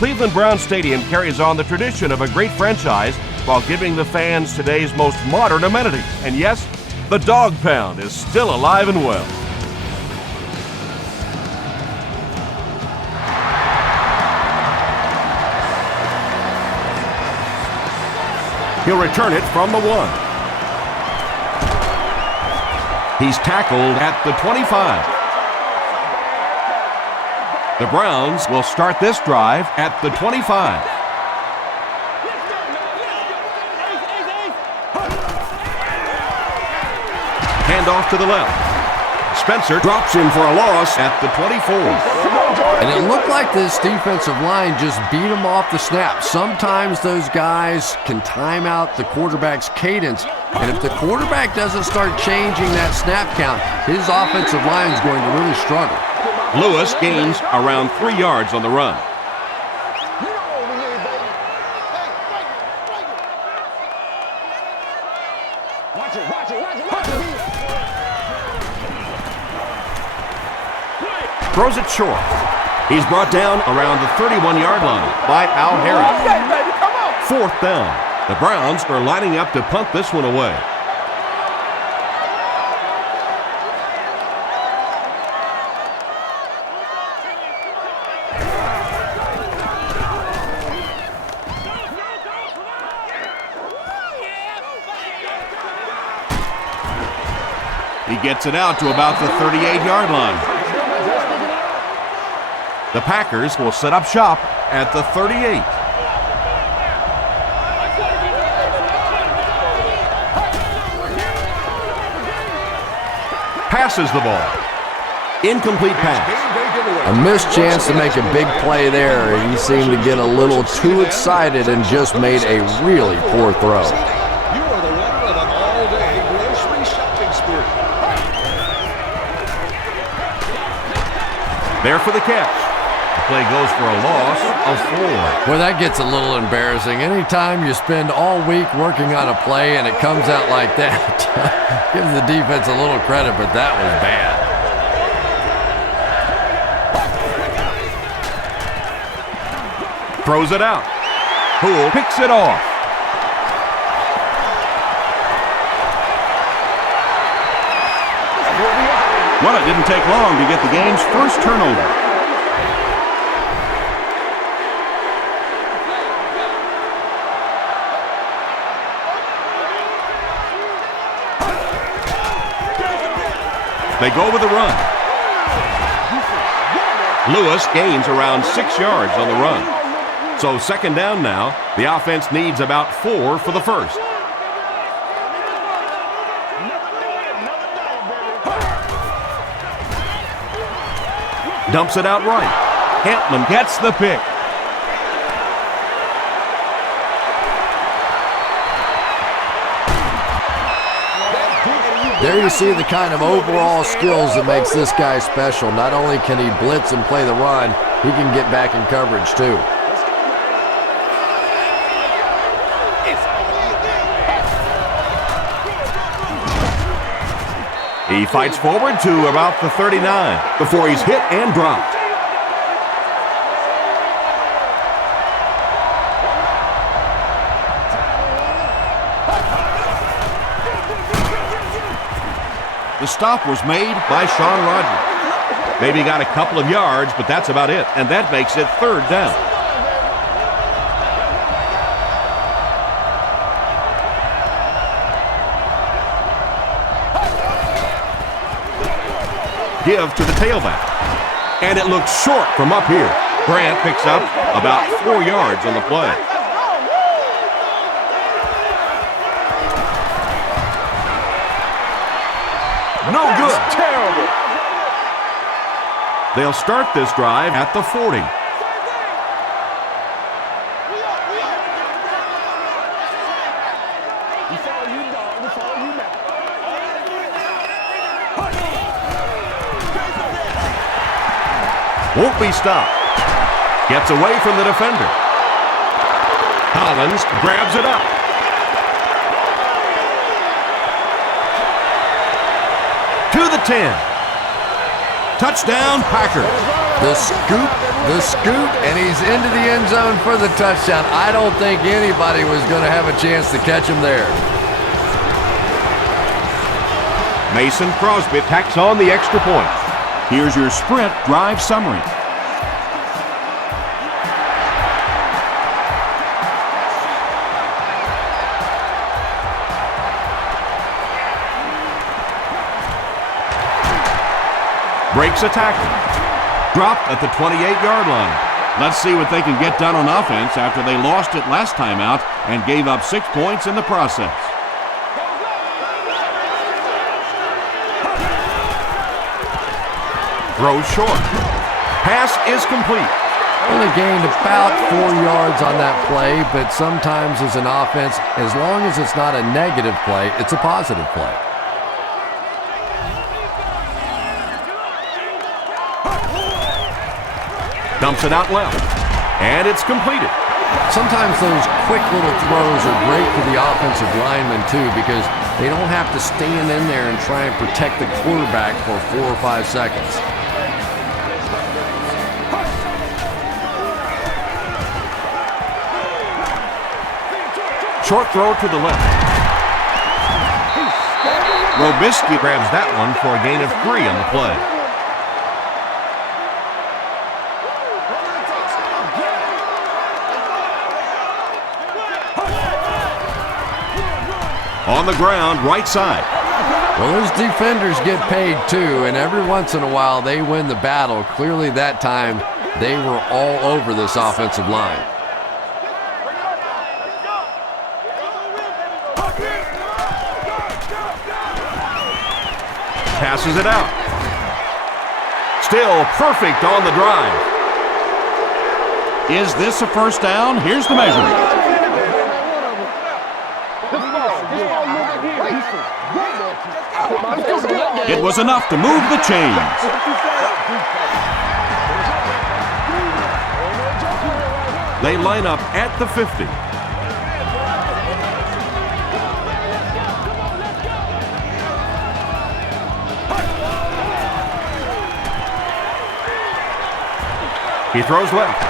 Cleveland Browns Stadium carries on the tradition of a great franchise while giving the fans today's most modern amenities. And yes, the Dog Pound is still alive and well. He'll return it from the 1. He's tackled at the 25. The Browns will start this drive at the 25. Handoff to the left. Spencer drops in for a loss at the 24. And it looked like this defensive line just beat him off the snap. Sometimes those guys can time out the quarterback's cadence, and if the quarterback doesn't start changing that snap count, his offensive line is going to really struggle. Lewis gains around 3 yards on the run. Throws it short. He's brought down around the 31-yard line by Al Harris. 4th down. The Browns are lining up to punt this one away. He gets it out to about the 38-yard line. The Packers will set up shop at the 38. Passes the ball. Incomplete pass. A missed chance to make a big play there. He seemed to get a little too excited and just made a really poor throw. You are the winner of an all-day grocery shopping spree. There for the catch. The play goes for a loss of 4. Well, that gets a little embarrassing. Anytime you spend all week working on a play and it comes out like that, give the defense a little credit, but that was bad. Throws it out. Poole picks it off. Well, it didn't take long to get the game's first turnover. They go with the run. Lewis gains around 6 yards on the run. So 2nd down now. The offense needs about 4 for the first. Dumps it out right. Hampman gets the pick. There you see the kind of overall skills that makes this guy special. Not only can he blitz and play the run, he can get back in coverage too. He fights forward to about the 39 before he's hit and dropped. The stop was made by Sean Rogers. Maybe got a couple of yards, but that's about it. And that makes it 3rd down. Give to the tailback. And it looks short from up here. Grant picks up about 4 yards on the play. No good. That's terrible. They'll start this drive at the 40. Won't be stopped. Gets away from the defender. Collins grabs it up. To the 10. Touchdown, Packers. The scoop The scoot, and he's into the end zone for the touchdown. I don't think anybody was going to have a chance to catch him there. Mason Crosby tacks on the extra point. Here's your sprint drive summary. Breaks a tackle. Dropped at the 28-yard line. Let's see what they can get done on offense after they lost it last time out and gave up 6 points in the process. Throws short. Pass is complete. Only gained about 4 yards on that play, but sometimes as an offense, as long as it's not a negative play, it's a positive play. Dumps it out left, and it's completed. Sometimes those quick little throws are great for the offensive linemen too, because they don't have to stand in there and try and protect the quarterback for 4 or 5 seconds. Short throw to the left. Robisky grabs that one for a gain of 3 on the play. On the ground, right side. Well, those defenders get paid too, and every once in a while they win the battle. Clearly that time they were all over this offensive line. Passes it out. Still perfect on the drive. Is this a first down? Here's the measurement. It was enough to move the chains. They line up at the 50. He throws left.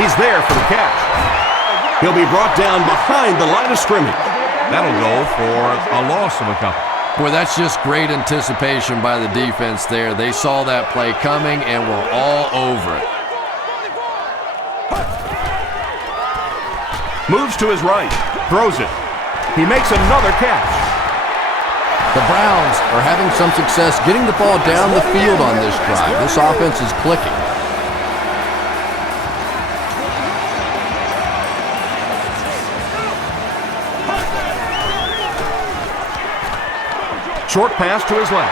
He's there for the catch. He'll be brought down behind the line of scrimmage. That'll go for a loss of a couple. Boy, that's just great anticipation by the defense there. They saw that play coming and were all over it. Moves to his right. Throws it. He makes another catch. The Browns are having some success getting the ball down the field on this drive. This offense is clicking. Short pass to his left.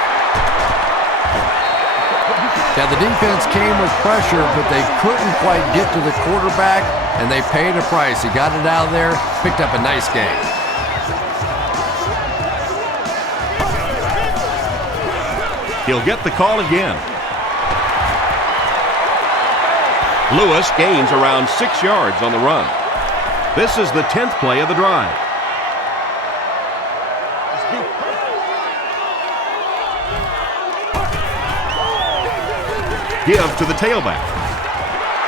Now the defense came with pressure, but they couldn't quite get to the quarterback, and they paid a price. He got it out of there, picked up a nice gain. He'll get the call again. Lewis gains around 6 yards on the run. This is the 10th play of the drive. Give to the tailback.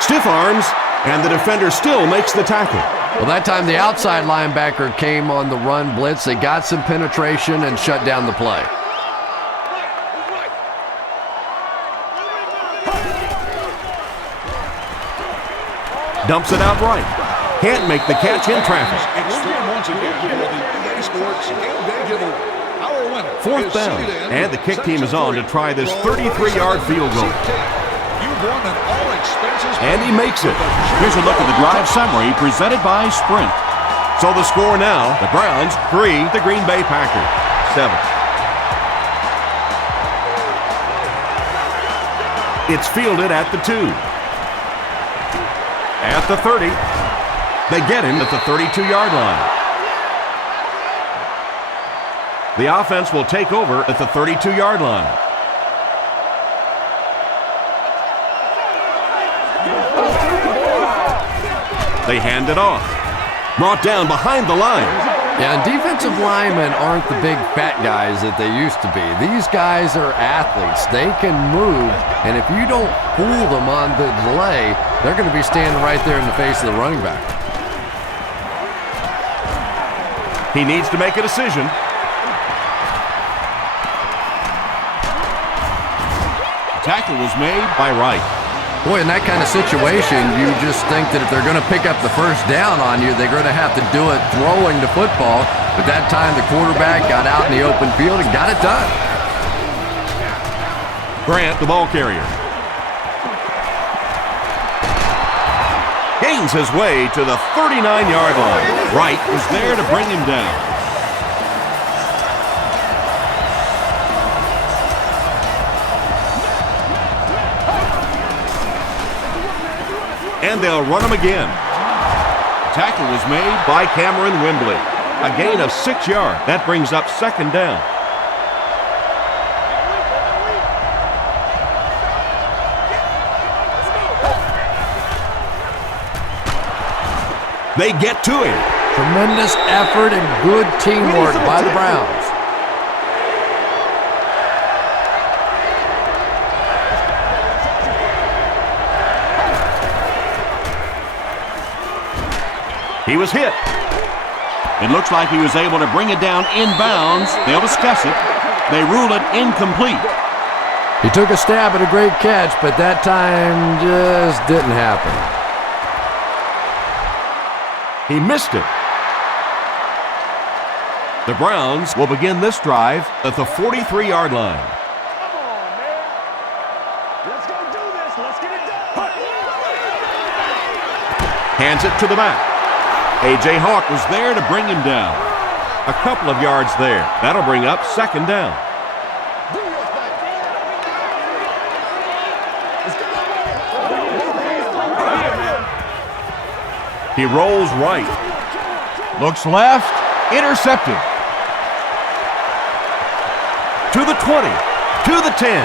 Stiff arms, and the defender still makes the tackle. Well, that time the outside linebacker came on the run blitz. They got some penetration and shut down the play. Dumps it out right. Can't make the catch in traffic. Once again for the EA Sports Game Day Giveaway. Our winner 4th is down, seated in and the kick team is on to try this 33-yard field goal. You've won an all-expenses. And he makes it. Here's a look at the drive summary presented by Sprint. So the score now, the Browns 3, the Green Bay Packers 7. It's fielded at the 2. At the 30. They get him at the 32-yard line. The offense will take over at the 32-yard line. They hand it off. Brought down behind the line. Yeah, and defensive linemen aren't the big fat guys that they used to be. These guys are athletes. They can move, and if you don't fool them on the delay, they're going to be standing right there in the face of the running back. He needs to make a decision. Tackle was made by Wright. Boy, in that kind of situation, you just think that if they're going to pick up the first down on you, they're going to have to do it throwing the football. But that time, the quarterback got out in the open field and got it done. Grant, the ball carrier. Gains his way to the 39-yard line. Wright was there to bring him down. And they'll run him again. Tackle was made by Cameron Wembley. A gain of 6 yards. That brings up second down. They get to him. Tremendous effort and good teamwork by the Browns. He was hit. It looks like he was able to bring it down inbounds. They'll discuss it. They rule it incomplete. He took a stab at a great catch, but that time just didn't happen. He missed it. The Browns will begin this drive at the 43-yard line. Come on, man. Let's go do this. Let's get it done. Hands it to the back. A.J. Hawk was there to bring him down. A couple of yards there. That'll bring up second down. He rolls right. Looks left. Intercepted. To the 20. To the 10.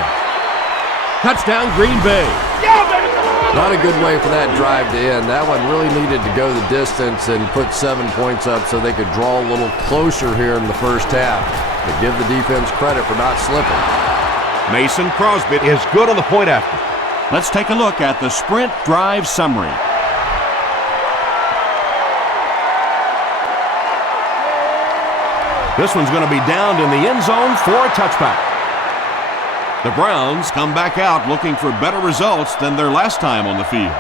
Touchdown, Green Bay. Not a good way for that drive to end. That one really needed to go the distance and put 7 points up so they could draw a little closer here in the first half. But give the defense credit for not slipping. Mason Crosby is good on the point after. Let's take a look at the sprint drive summary. This one's going to be downed in the end zone for a touchback. The Browns come back out looking for better results than their last time on the field.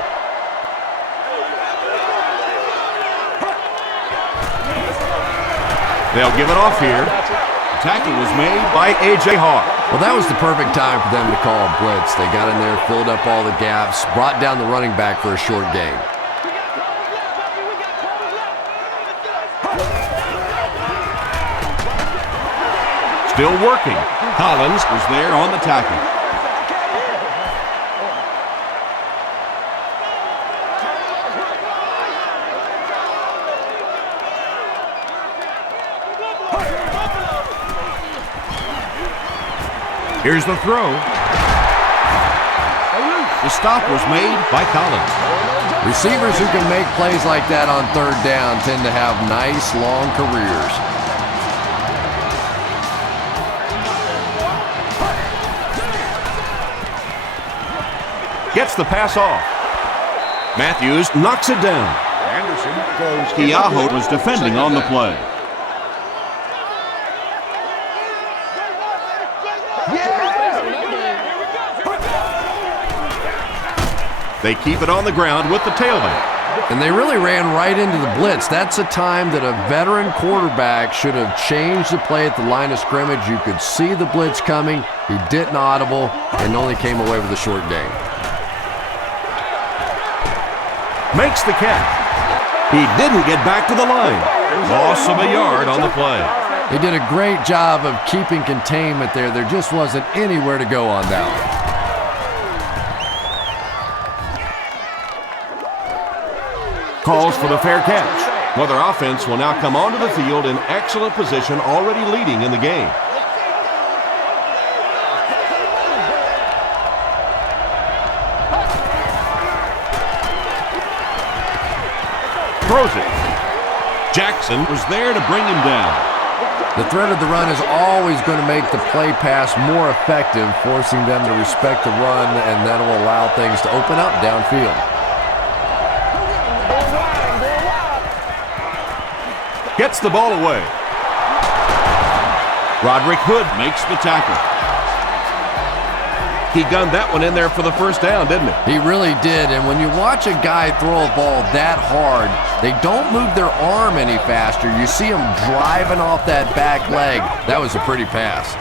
They'll give it off here. The tackle was made by A.J. Hawk. Well, that was the perfect time for them to call a blitz. They got in there, filled up all the gaps, brought down the running back for a short gain. Still working. Collins was there on the tackle. Here's the throw. The stop was made by Collins. Receivers who can make plays like that on third down tend to have nice, long careers. Gets the pass off. Matthews knocks it down. Anderson goes. Keaho was defending on the play. They keep it on the ground with the tailback. And they really ran right into the blitz. That's a time that a veteran quarterback should have changed the play at the line of scrimmage. You could see the blitz coming. He didn't audible and only came away with a short gain. Makes the catch. He didn't get back to the line. Loss of a yard on the play. He did a great job of keeping containment there. There just wasn't anywhere to go on that one. Calls for the fair catch. Well, their offense will now come onto the field in excellent position, already leading in the game. Throws it. Jackson was there to bring him down. The threat of the run is always going to make the play pass more effective, forcing them to respect the run, and that will allow things to open up downfield. Gets the ball away. Roderick Hood makes the tackle. He gunned that one in there for the first down, didn't he? He really did, and when you watch a guy throw a ball that hard, they don't move their arm any faster. You see him driving off that back leg. That was a pretty pass.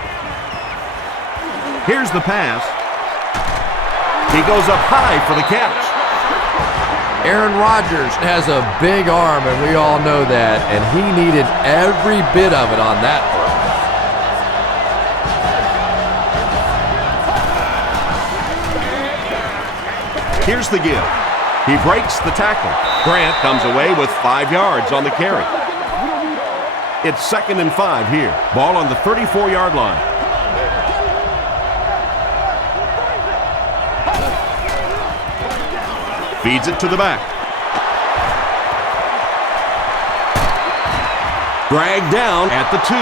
Here's the pass. He goes up high for the catch. Aaron Rodgers has a big arm, and we all know that, and he needed every bit of it on that throw. Here's the give. He breaks the tackle. Grant comes away with 5 yards on the carry. It's 2nd and 5 here. Ball on the 34-yard line. Feeds it to the back. Dragged down at the 2.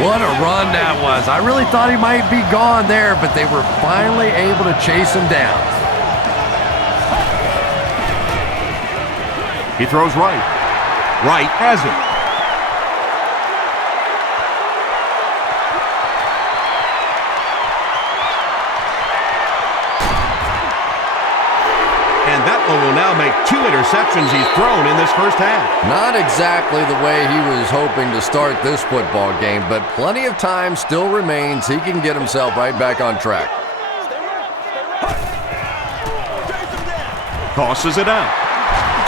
What a run that was. I really thought he might be gone there, but they were finally able to chase him down. He throws right. Right has it. And that one will now make 2 interceptions he's thrown in this first half. Not exactly the way he was hoping to start this football game, but plenty of time still remains. He can get himself right back on track. Tosses it out.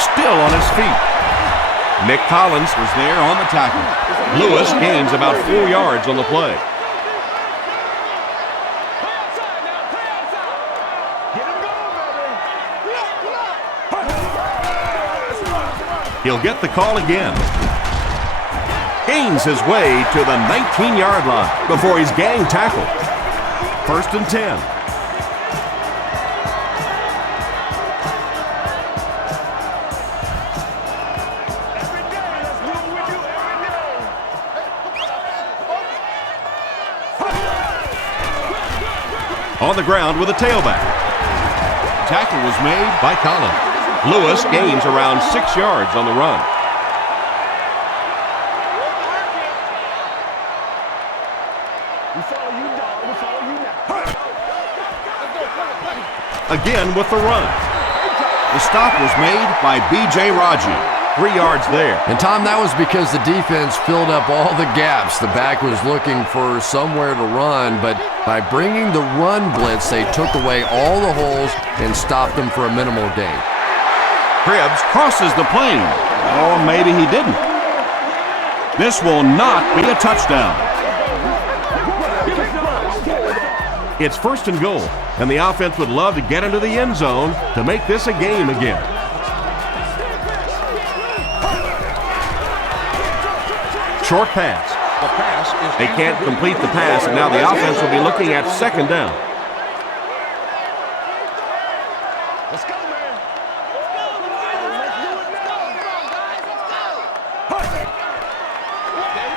Still on his feet. Nick Collins was there on the tackle. Lewis gains about 4 yards on the play. He'll get the call again. Gains his way to the 19-yard line before he's gang tackled. 1st and 10. On the ground with a tailback. Tackle was made by Collins. Lewis gains around 6 yards on the run. Again with the run. The stop was made by B.J. Raji. 3 yards there. And Tom, that was because the defense filled up all the gaps. The back was looking for somewhere to run, but by bringing the run blitz, they took away all the holes and stopped them for a minimal gain. Cribbs crosses the plane. Or maybe he didn't. This will not be a touchdown. It's 1st and goal, and the offense would love to get into the end zone to make this a game again. Short pass. The pass is They can't complete the pass, and now the offense will be looking at 2nd down. Let's go, man.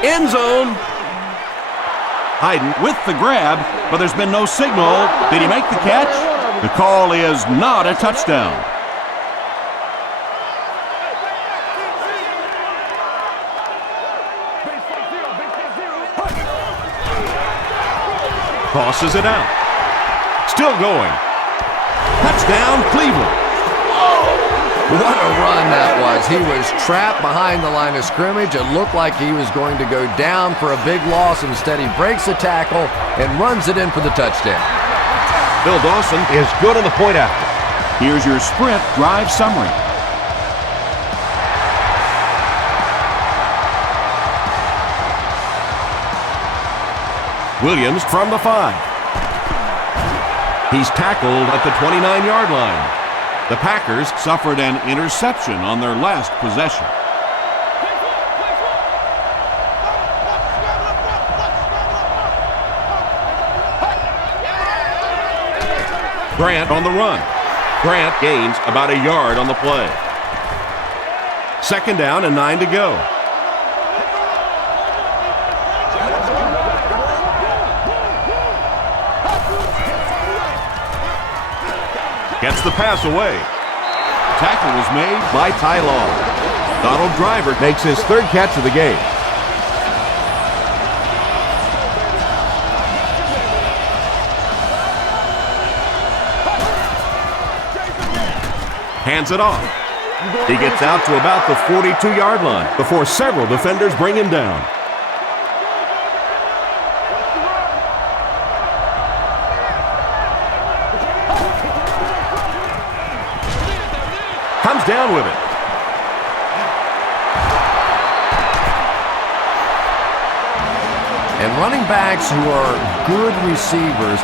End zone. Hayden with the grab, but there's been no signal. Did he make the catch? The call is not a touchdown. Tosses it out. Still going. Touchdown, Cleveland. What a run that was. He was trapped behind the line of scrimmage. It looked like he was going to go down for a big loss. Instead, he breaks the tackle and runs it in for the touchdown. Bill Dawson is good on the point after. Here's your sprint drive summary. Williams from the 5. He's tackled at the 29-yard line. The Packers suffered an interception on their last possession. Grant on the run. Grant gains about a yard on the play. 2nd down and 9 to go. Gets the pass away. Tackle was made by Ty Law. Donald Driver makes his 3rd catch of the game. Hands it off. He gets out to about the 42-yard line before several defenders bring him down. Comes down with it. And running backs who are good receivers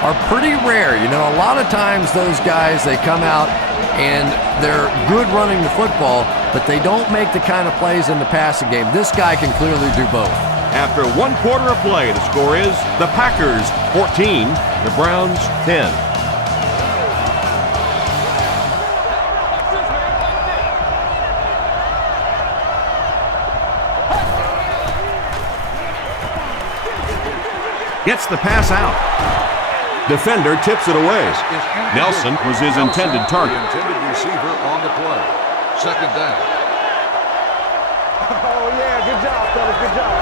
are pretty rare. You know, a lot of times those guys, they come out and they're good running the football, but they don't make the kind of plays in the passing game. This guy can clearly do both. After 1 quarter of play, the score is the Packers 14, the Browns 10. Gets the pass out. Defender tips it away. Nelson was his intended target. The intended receiver on the play. 2nd down. Oh, yeah, good job, fellas, good job.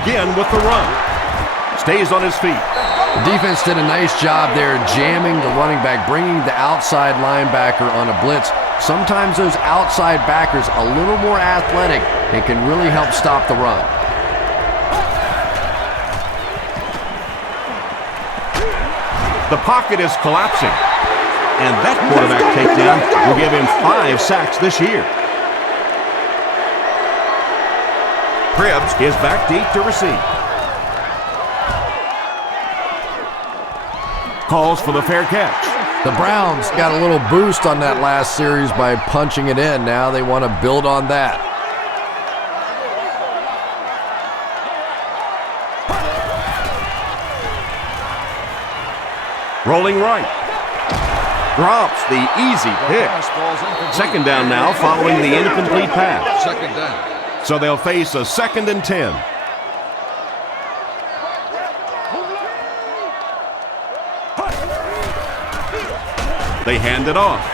Again with the run. Stays on his feet. The defense did a nice job there jamming the running back, bringing the outside linebacker on a blitz. Sometimes those outside backers a little more athletic and can really help stop the run. The pocket is collapsing. And that quarterback takedown will give him 5 sacks this year. Cribbs is back deep to receive. Calls for the fair catch. The Browns got a little boost on that last series by punching it in. Now they want to build on that. Rolling right. Drops the easy pick. 2nd down now following the incomplete pass. 2nd down. So they'll face a 2nd and 10. They hand it off.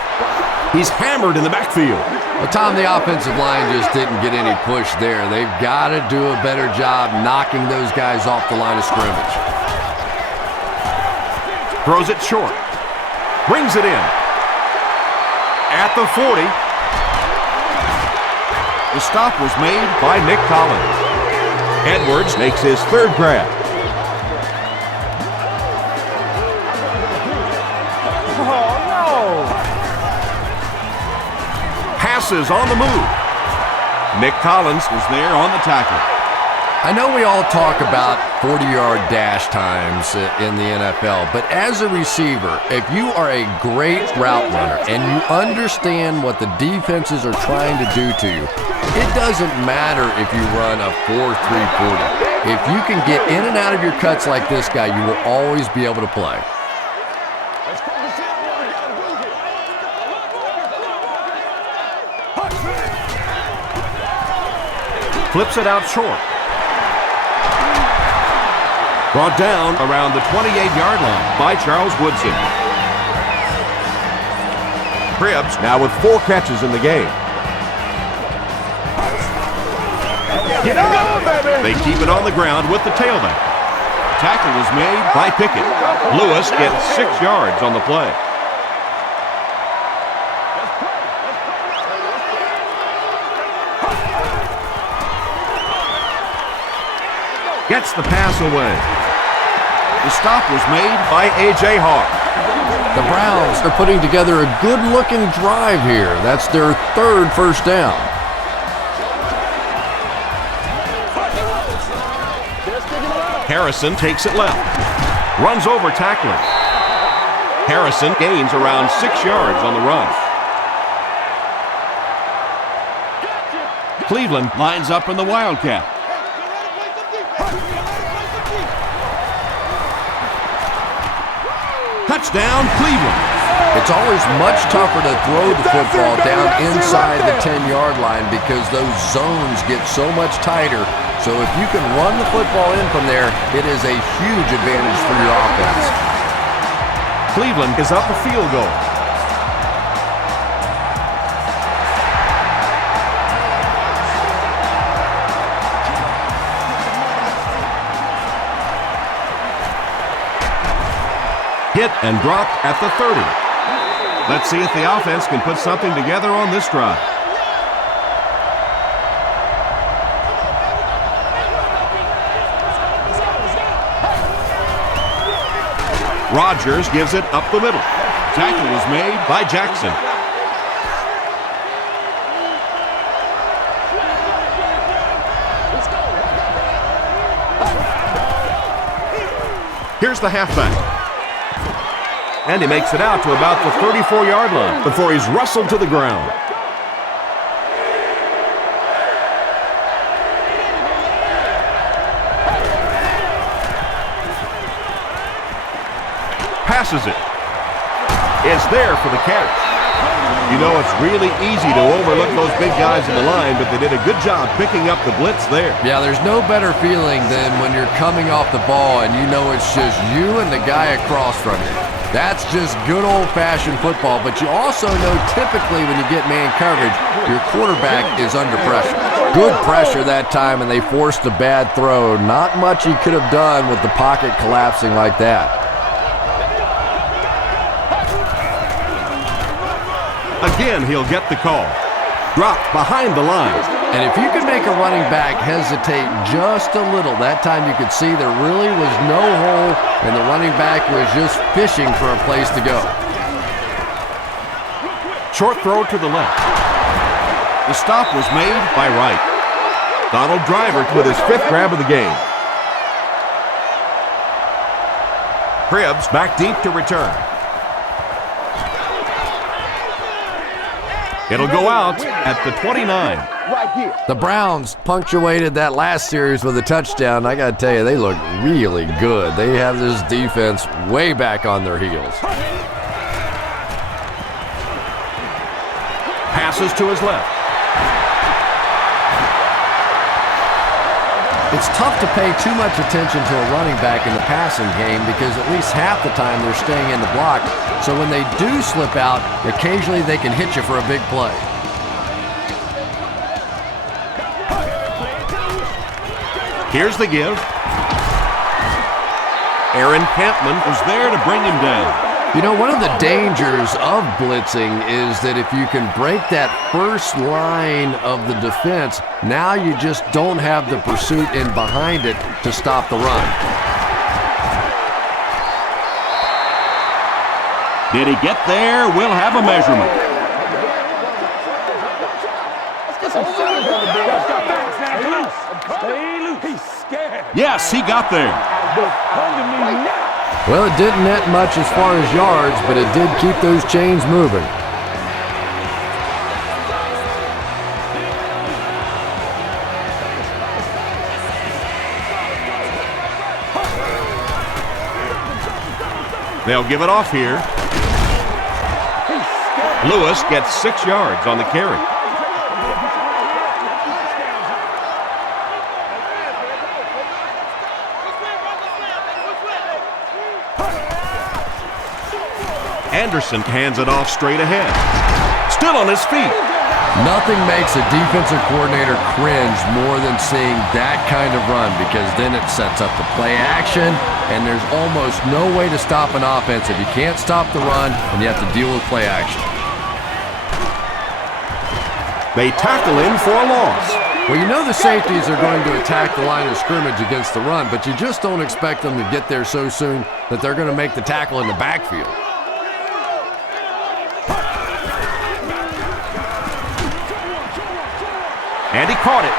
He's hammered in the backfield. Well, Tom, the offensive line just didn't get any push there. They've got to do a better job knocking those guys off the line of scrimmage. Throws it short. Brings it in. At the 40. The stop was made by Nick Collins. Edwards makes his 3rd grab. Passes on the move. Nick Collins was there on the tackle. I know we all talk about 40-yard dash times in the NFL, but as a receiver, if you are a great route runner and you understand what the defenses are trying to do to you, it doesn't matter if you run a 4.340. If you can get in and out of your cuts like this guy, you will always be able to play. Flips it out short. Brought down around the 28-yard line by Charles Woodson. Cribbs now with 4 catches in the game. They keep it on the ground with the tailback. Tackle was made by Pickett. Lewis gets 6 yards on the play. Gets the pass away. The stop was made by A.J. Hart. The Browns are putting together a good-looking drive here. That's their 3rd first down. Harrison takes it left. Runs over tackler. Harrison gains around 6 yards on the run. Cleveland lines up in the Wildcat. Touchdown, Cleveland. It's always much tougher to throw the football down inside the 10-yard line because those zones get so much tighter. So if you can run the football in from there, it is a huge advantage for your offense. Cleveland is up a field goal. Hit and dropped at the 30. Let's see if the offense can put something together on this drive. Rodgers gives it up the middle. Tackle was made by Jackson. Here's the halfback. And he makes it out to about the 34-yard line before he's wrestled to the ground. Passes it. It's there for the catch. You know, it's really easy to overlook those big guys in the line, but they did a good job picking up the blitz there. Yeah, there's no better feeling than when you're coming off the ball and you know it's just you and the guy across from you. That's just good old-fashioned football, but you also know typically when you get man coverage, your quarterback is under pressure. Good pressure that time, and they forced a bad throw. Not much he could have done with the pocket collapsing like that. Again, he'll get the call. Dropped behind the line. And if you could make a running back hesitate just a little, that time you could see there really was no hole, and the running back was just fishing for a place to go. Short throw to the left. The stop was made by Wright. Donald Driver with his 5th grab of the game. Cribbs back deep to return. It'll go out at the 29. Right here. The Browns punctuated that last series with a touchdown. I got to tell you, they look really good. They have this defense way back on their heels. Passes to his left. It's tough to pay too much attention to a running back in the passing game because at least half the time they're staying in the block. So when they do slip out, occasionally they can hit you for a big play. Here's the give. Aaron Campman was there to bring him down. You know, one of the dangers of blitzing is that if you can break that first line of the defense, now you just don't have the pursuit in behind it to stop the run. Did he get there? We'll have a measurement. He's scared. Yes, he got there. Well, it didn't net much as far as yards, but it did keep those chains moving. They'll give it off here. Lewis gets 6 yards on the carry. Anderson hands it off straight ahead. Still on his feet. Nothing makes a defensive coordinator cringe more than seeing that kind of run because then it sets up the play action, and there's almost no way to stop an offense if you can't stop the run and you have to deal with play action. They tackle him for a loss. Well, you know the safeties are going to attack the line of scrimmage against the run, but you just don't expect them to get there so soon that they're going to make the tackle in the backfield. And he caught it.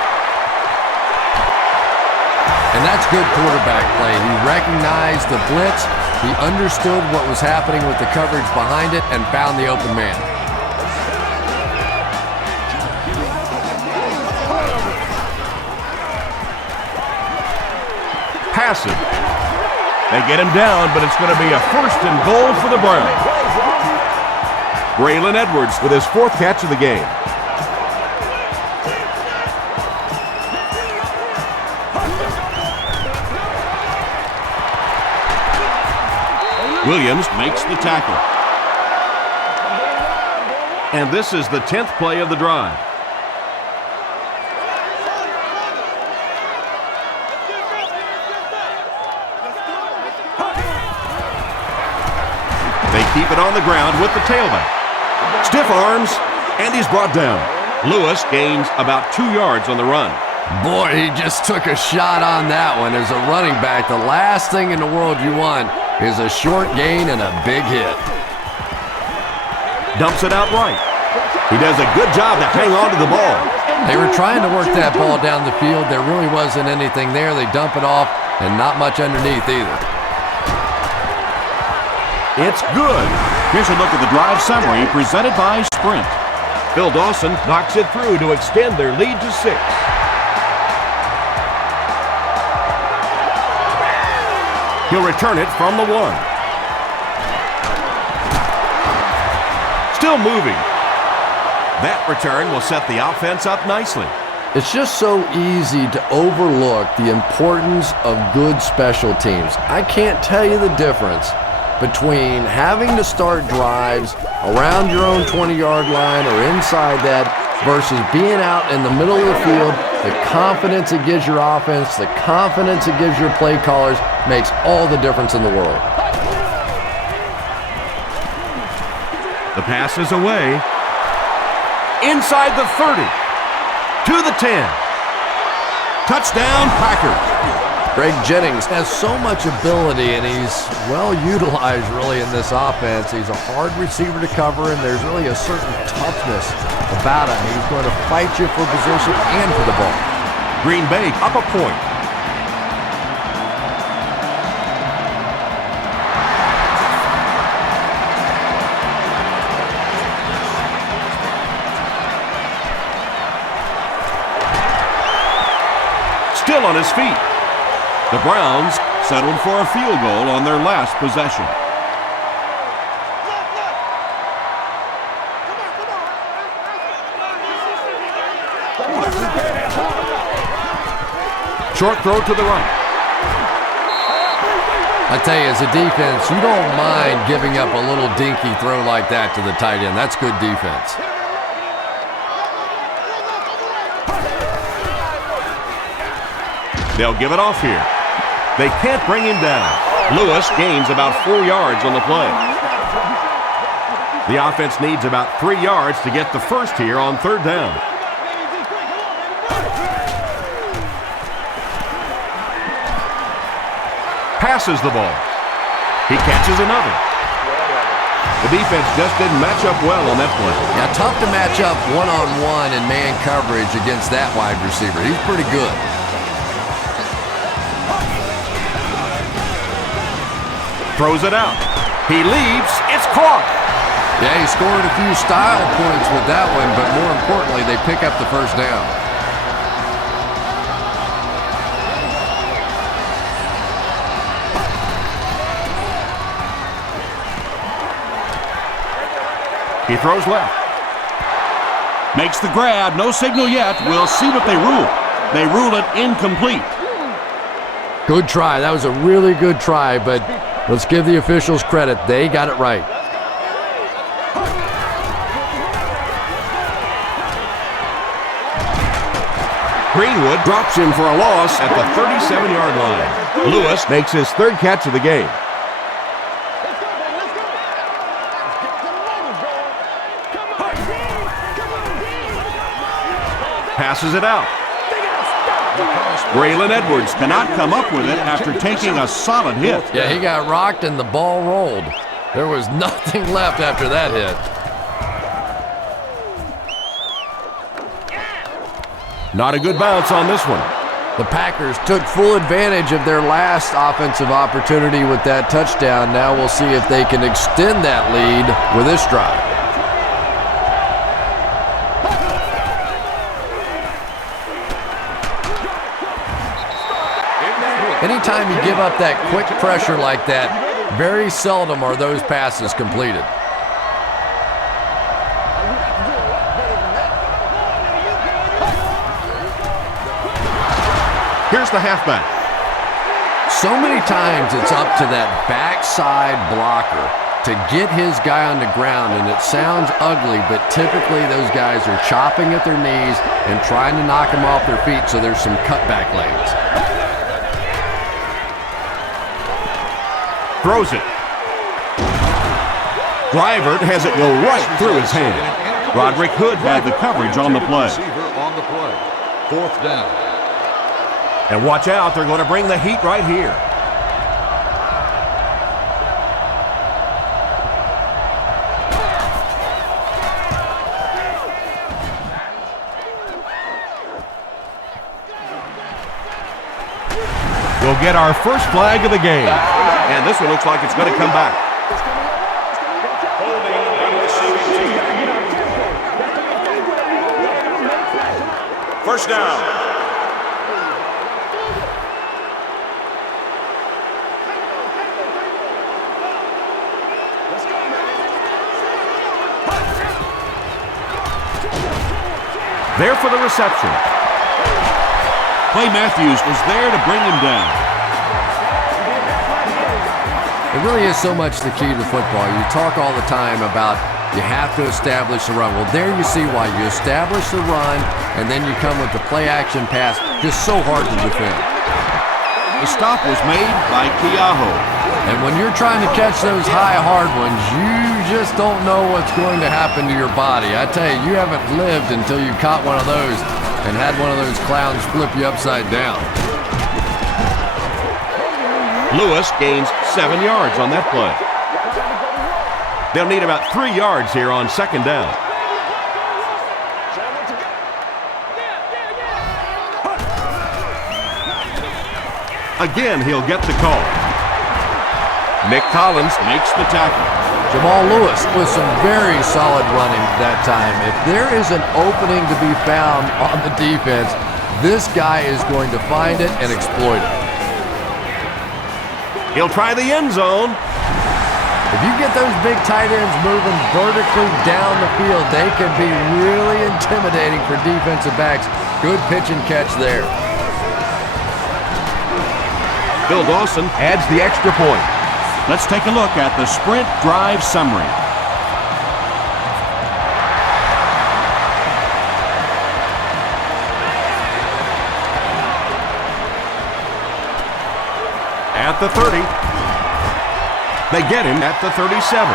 And that's good quarterback play. He recognized the blitz, he understood what was happening with the coverage behind it, and found the open man. Passing. They get him down, but it's going to be a 1st and goal for the Browns. Braylon Edwards with his 4th catch of the game. Williams makes the tackle. And this is the 10th play of the drive. They keep it on the ground with the tailback. Stiff arms, and he's brought down. Lewis gains about 2 yards on the run. Boy, he just took a shot on that one. As a running back, the last thing in the world you want is a short gain and a big hit. Dumps it out right. He does a good job to hang on to the ball. They were trying to work that ball down the field. There really wasn't anything there. They dump it off, and not much underneath either. It's good. Here's a look at the drive summary presented by Sprint. Phil Dawson knocks it through to extend their lead to 6. He'll return it from the 1. Still moving. That return will set the offense up nicely. It's just so easy to overlook the importance of good special teams. I can't tell you the difference between having to start drives around your own 20-yard line or inside that versus being out in the middle of the field. The confidence it gives your offense, the confidence it gives your play callers makes all the difference in the world. The pass is away. Inside the 30. To the 10. Touchdown, Packers. Greg Jennings has so much ability, and he's well utilized really in this offense. He's a hard receiver to cover, and there's really a certain toughness about him. He's going to fight you for position and for the ball. Green Bay up a point. Still on his feet. The Browns settled for a field goal on their last possession. Short throw to the right. I tell you, as a defense, you don't mind giving up a little dinky throw like that to the tight end. That's good defense. They'll give it off here. They can't bring him down. Lewis gains about 4 yards on the play. The offense needs about 3 yards to get the first here on 3rd down. Passes the ball. He catches another. The defense just didn't match up well on that play. Yeah, tough to match up one-on-one in man coverage against that wide receiver. He's pretty good. Throws it out. He leaves. It's caught. Yeah, he scored a few style points with that one, but more importantly, they pick up the first down. He throws left. Makes the grab. No signal yet. We'll see what they rule. They rule it incomplete. Good try. That was a really good try, but let's give the officials credit. They got it right. Greenwood drops him for a loss at the 37-yard line. Lewis makes his 3rd catch of the game. Passes it out. Braylon Edwards cannot come up with it after taking a solid hit. Yeah, he got rocked and the ball rolled. There was nothing left after that hit. Not a good bounce on this one. The Packers took full advantage of their last offensive opportunity with that touchdown. Now we'll see if they can extend that lead with this drive. Anytime you give up that quick pressure like that, very seldom are those passes completed. Here's the halfback. So many times it's up to that backside blocker to get his guy on the ground, and it sounds ugly, but typically those guys are chopping at their knees and trying to knock them off their feet, so there's some cutback lanes. Throws it. Driver has it go right through his hand. Roderick Hood had the coverage on the play. On the play. 4th down. And watch out, they're going to bring the heat right here. We'll get our first flag of the game. And this one looks like it's going to come back. First down. There for the reception. Clay Matthews was there to bring him down. It really is so much the key to football. You talk all the time about you have to establish the run. Well, there you see why. You establish the run, and then you come with the play-action pass. Just so hard to defend. The stop was made by Keaho. And when you're trying to catch those high, hard ones, you just don't know what's going to happen to your body. I tell you, you haven't lived until you caught one of those and had one of those clowns flip you upside down. Lewis gains 7 yards on that play. They'll need about 3 yards here on 2nd down. Again, he'll get the call. Nick Collins makes the tackle. Jamal Lewis with some very solid running that time. If there is an opening to be found on the defense, this guy is going to find it and exploit it. He'll try the end zone. If you get those big tight ends moving vertically down the field, they can be really intimidating for defensive backs. Good pitch and catch there. Bill Dawson adds the extra point. Let's take a look at the sprint drive summary. At the 30. They get him at the 37.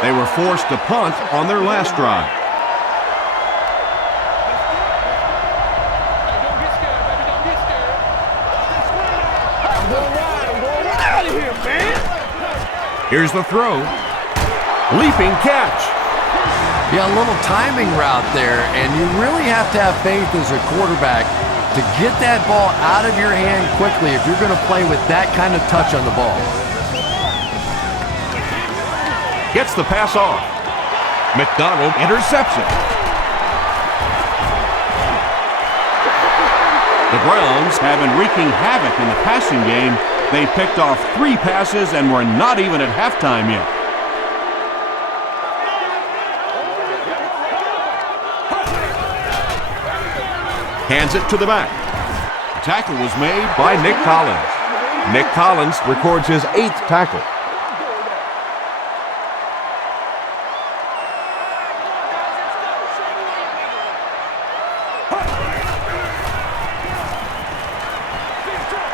They were forced to punt on their last drive. Here's the throw. Leaping catch. Yeah, a little timing route there, and you really have to have faith as a quarterback to get that ball out of your hand quickly if you're going to play with that kind of touch on the ball. Gets the pass off. McDonald intercepts it. The Browns have been wreaking havoc in the passing game. They picked off 3 passes and were not even at halftime yet. Hands it to the back. The tackle was made By Nick Collins. Nick Collins records his 8th tackle.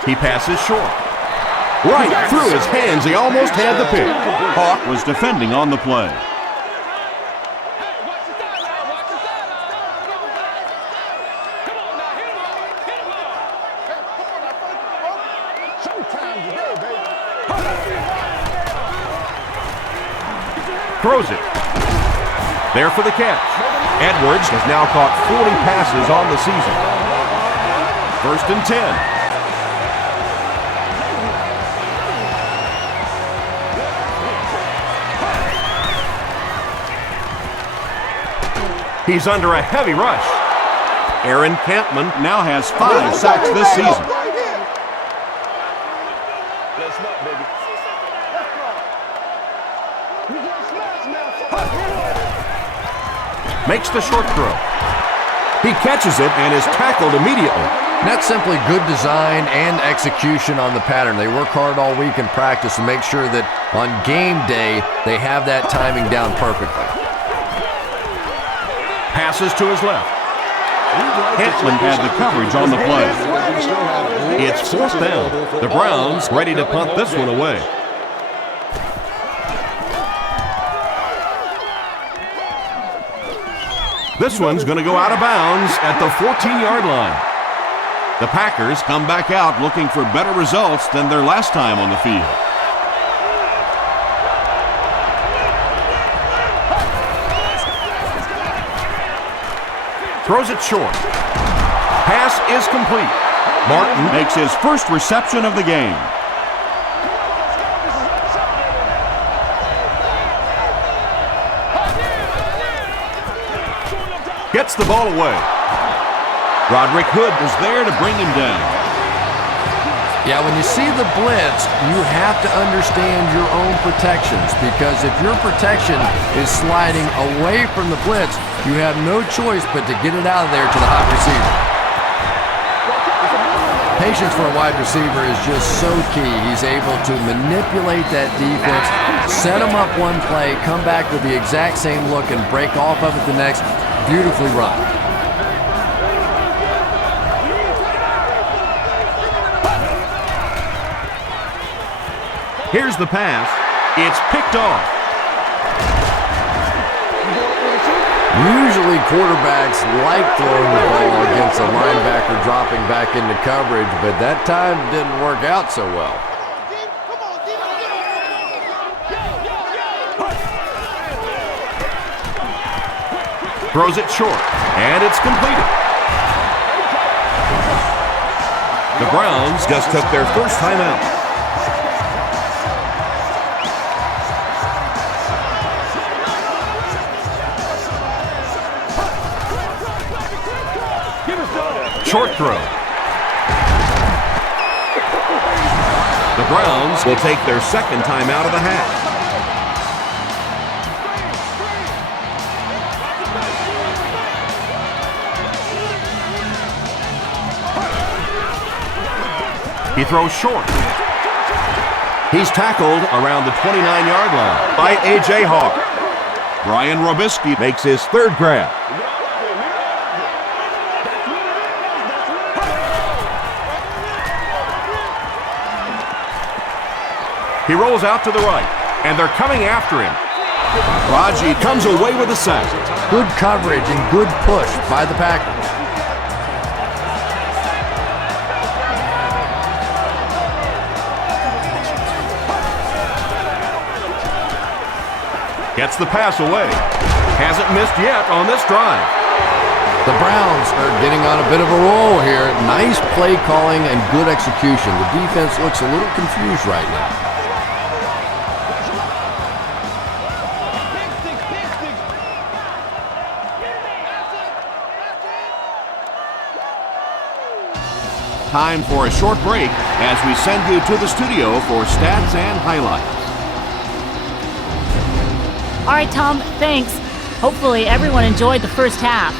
He passes short. Right through his hands. He almost had the pick. Hawk was defending on the play. Throws it. There for the catch. Edwards has now caught 40 passes on the season. 1st and 10. He's under a heavy rush. Aaron Campman Now has 5 sacks this season. makes the short throw. He catches it and is tackled immediately. And that's simply good design and execution on the pattern. They work hard all week in practice to make sure that on game day they have that timing down perfectly. Passes to his left. Hetland had the coverage on the play. It's fourth down. The Browns ready to punt this one away. This one's going to go out of bounds at the 14-yard line. The Packers come back out looking for better results than their last time on the field. Throws it short. Pass is complete. Martin makes his first reception of the game. Gets the ball away. Roderick Hood was there to bring him down. Yeah, when you see the blitz, you have to understand your own protections, because if your protection is sliding away from the blitz, you have no choice but to get it out of there to the hot receiver. Patience for a wide receiver is just so key. He's able to manipulate that defense, set them up one play, come back with the exact same look, and break off of it the next. Beautifully run. Here's the pass. It's picked off. Usually quarterbacks like throwing the ball against a linebacker dropping back into coverage, but that time didn't work out so well. Throws it short, and it's completed. The Browns just took their first time out. Short throw. The Browns will take their second time out of the half. He throws short. He's tackled around the 29-yard line by A.J. Hawk. Brian Robisky makes his third grab. He rolls out to the right, and they're coming after him. Raji comes away with a sack. Good coverage and good push by the Packers. Gets the pass away. Hasn't missed yet on this drive. The Browns are getting on a bit of a roll here. Nice play calling and good execution. The defense looks a little confused right now. Time for a short break as we send you to the studio for stats and highlights. All right, Tom, thanks. Hopefully everyone enjoyed the first half.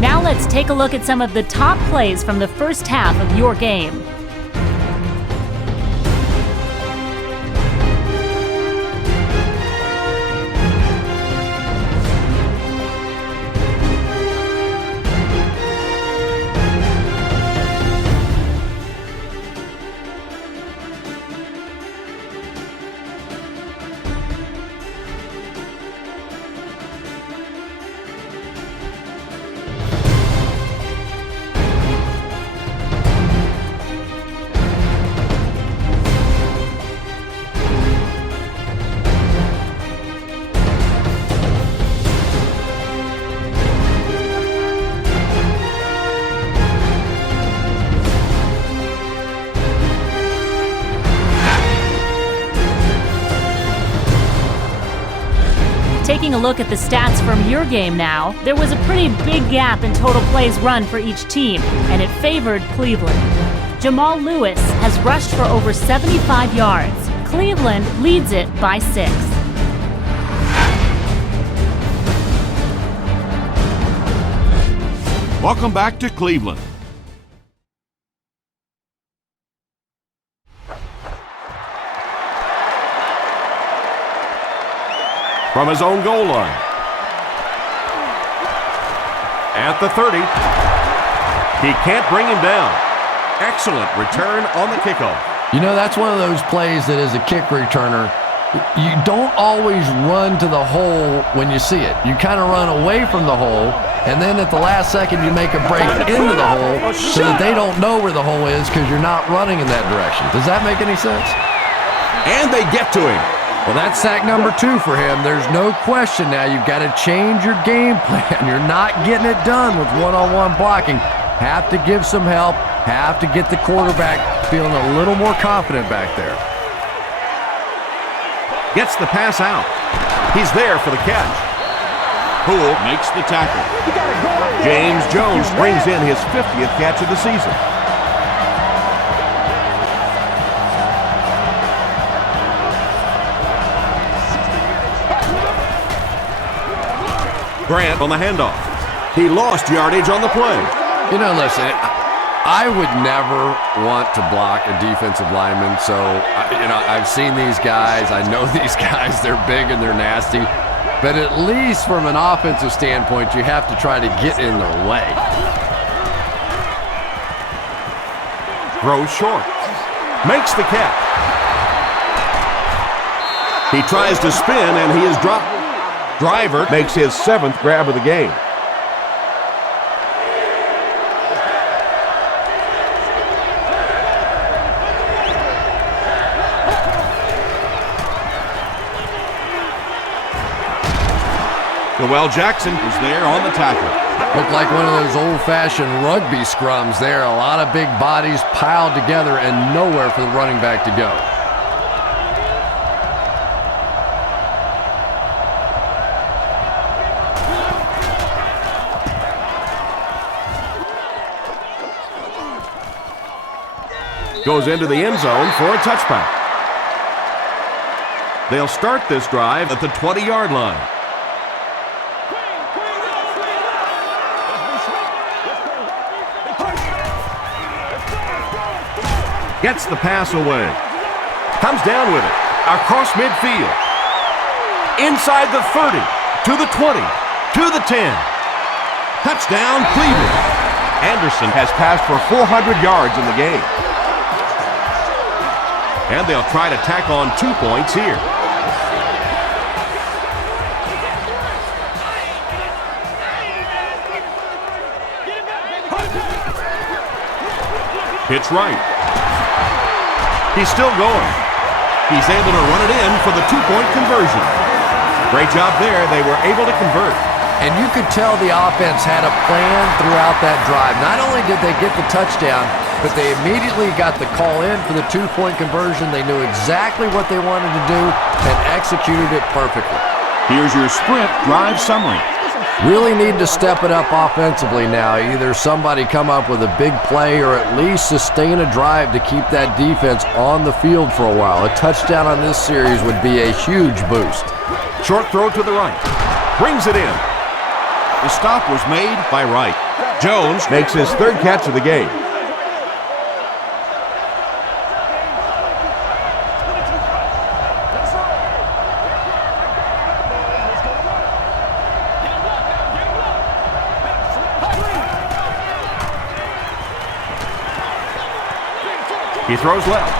Now let's take a look at some of the top plays from the first half of your game. Taking a look at the stats from your game now, there was a pretty big gap in total plays run for each team, and it favored Cleveland. Jamal Lewis has rushed for over 75 yards. Cleveland leads it by 6. Welcome back to Cleveland. From his own goal line. At the 30. He can't bring him down. Excellent return on the kickoff. You know, that's one of those plays that as a kick returner, you don't always run to the hole when you see it. You kind of run away from the hole, and then at the last second you make a break into the hole so that they don't know where the hole is because you're not running in that direction. Does that make any sense? And they get to him. Well, that's sack number 2 for him. There's no question now. You've got to change your game plan. You're not getting it done with one-on-one blocking. Have to give some help. Have to get the quarterback feeling a little more confident back there. Gets the pass out. He's there for the catch. Poole makes the tackle. James Jones brings in his 50th catch of the season. Grant on the handoff. He lost yardage on the play. You know, listen, I would never want to block a defensive lineman, so, I've seen these guys. I know these guys. They're big and they're nasty. But at least from an offensive standpoint, you have to try to get in their way. Throws short. Makes the catch. He tries to spin and he is dropped. Driver makes his 7th grab of the game. Noel Jackson was there on the tackle. Looked like one of those old-fashioned rugby scrums there. A lot of big bodies piled together and nowhere for the running back to go. Goes into the end zone for a touchback. They'll start this drive at the 20-yard line. Gets the pass away. Comes down with it. Across midfield. Inside the 30. To the 20. To the 10. Touchdown, Cleveland. Anderson has passed for 400 yards in the game. And they'll try to tack on 2 points here. Pitch right. He's still going. He's able to run it in for the 2-point conversion. Great job there. They were able to convert. And you could tell the offense had a plan throughout that drive. Not only did they get the touchdown, but they immediately got the call in for the 2-point conversion. They knew exactly what they wanted to do and executed it perfectly. Here's your sprint drive summary. Really need to step it up offensively now. Either somebody come up with a big play or at least sustain a drive to keep that defense on the field for a while. A touchdown on this series would be a huge boost. Short throw to the right. Brings it in. The stop was made by Wright. Jones makes his 3rd catch of the game. He throws left.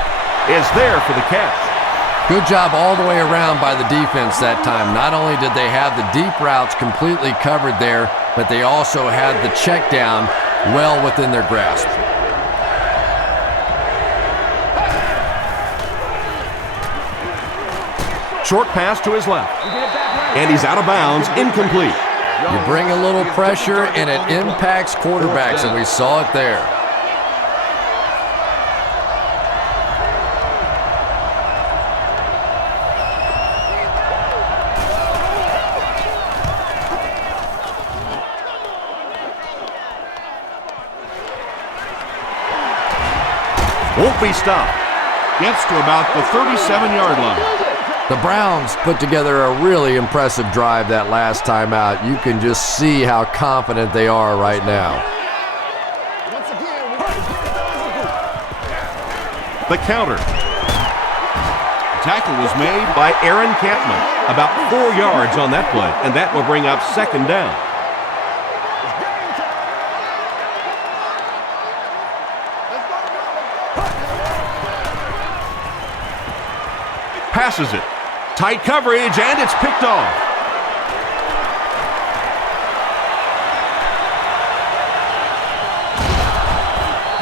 Is there for the catch. Good job all the way around by the defense that time. Not only did they have the deep routes completely covered there, but they also had the check down well within their grasp. Short pass to his left. And he's out of bounds, incomplete. You bring a little pressure and it impacts quarterbacks, and we saw it there. Won't be stopped. Gets to about the 37-yard line. The Browns put together a really impressive drive that last time out. You can just see how confident they are right now. The counter. Tackle was made by Aaron Campman. About 4 yards on that play, and that will bring up second down. Passes it. Tight coverage, and it's picked off.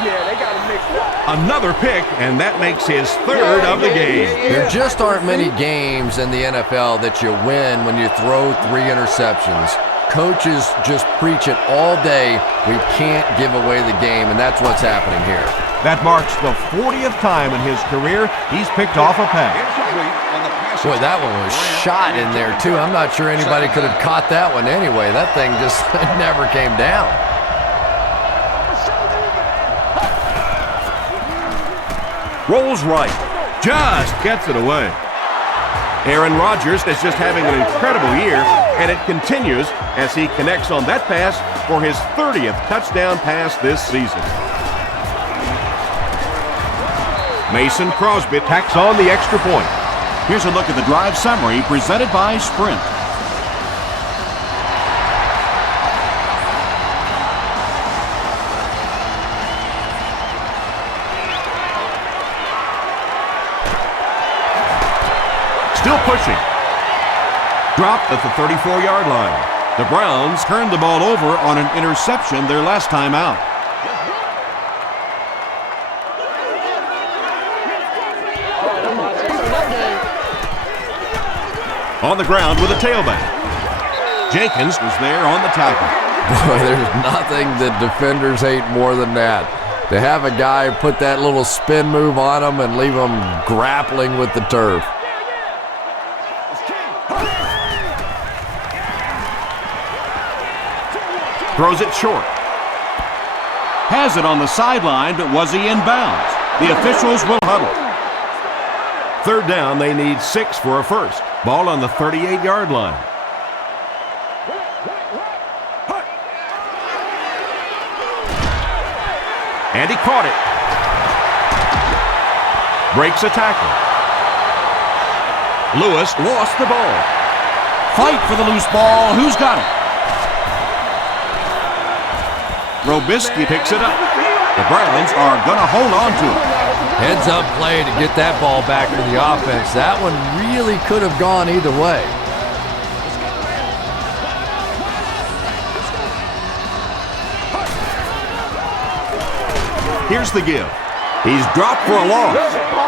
Yeah, they got it mixed up. Another pick, and that makes his third of the game. There just aren't many games in the NFL that you win when you throw 3 interceptions. Coaches just preach it all day. We can't give away the game, and that's what's happening here. That marks the 40th time in his career he's picked off a pass. Boy, that one was shot in there, too. I'm not sure anybody could have caught that one anyway. That thing just never came down. Rolls right. Just gets it away. Aaron Rodgers is just having an incredible year, and it continues as he connects on that pass for his 30th touchdown pass this season. Mason Crosby tacks on the extra point. Here's a look at the drive summary presented by Sprint. Still pushing. Dropped at the 34-yard line. The Browns Turned the ball over on an interception their last time out. on the ground with a tailback. Jenkins was there on the tackle. Boy, there's nothing that defenders hate more than that. To have a guy put that little spin move on him and leave him grappling with the turf. Throws it short. Has it on the sideline, but was he in bounds? The officials will huddle. Third down, they need 6 for a first. Ball on the 38-yard line. And he caught it. Breaks a tackle. Lewis lost the ball. Fight for the loose ball. Who's got it? Robisky picks it up. The Browns are going to hold on to it. Heads up play to get that ball back for the offense. That one really could have gone either way. Here's the give. He's dropped for a loss.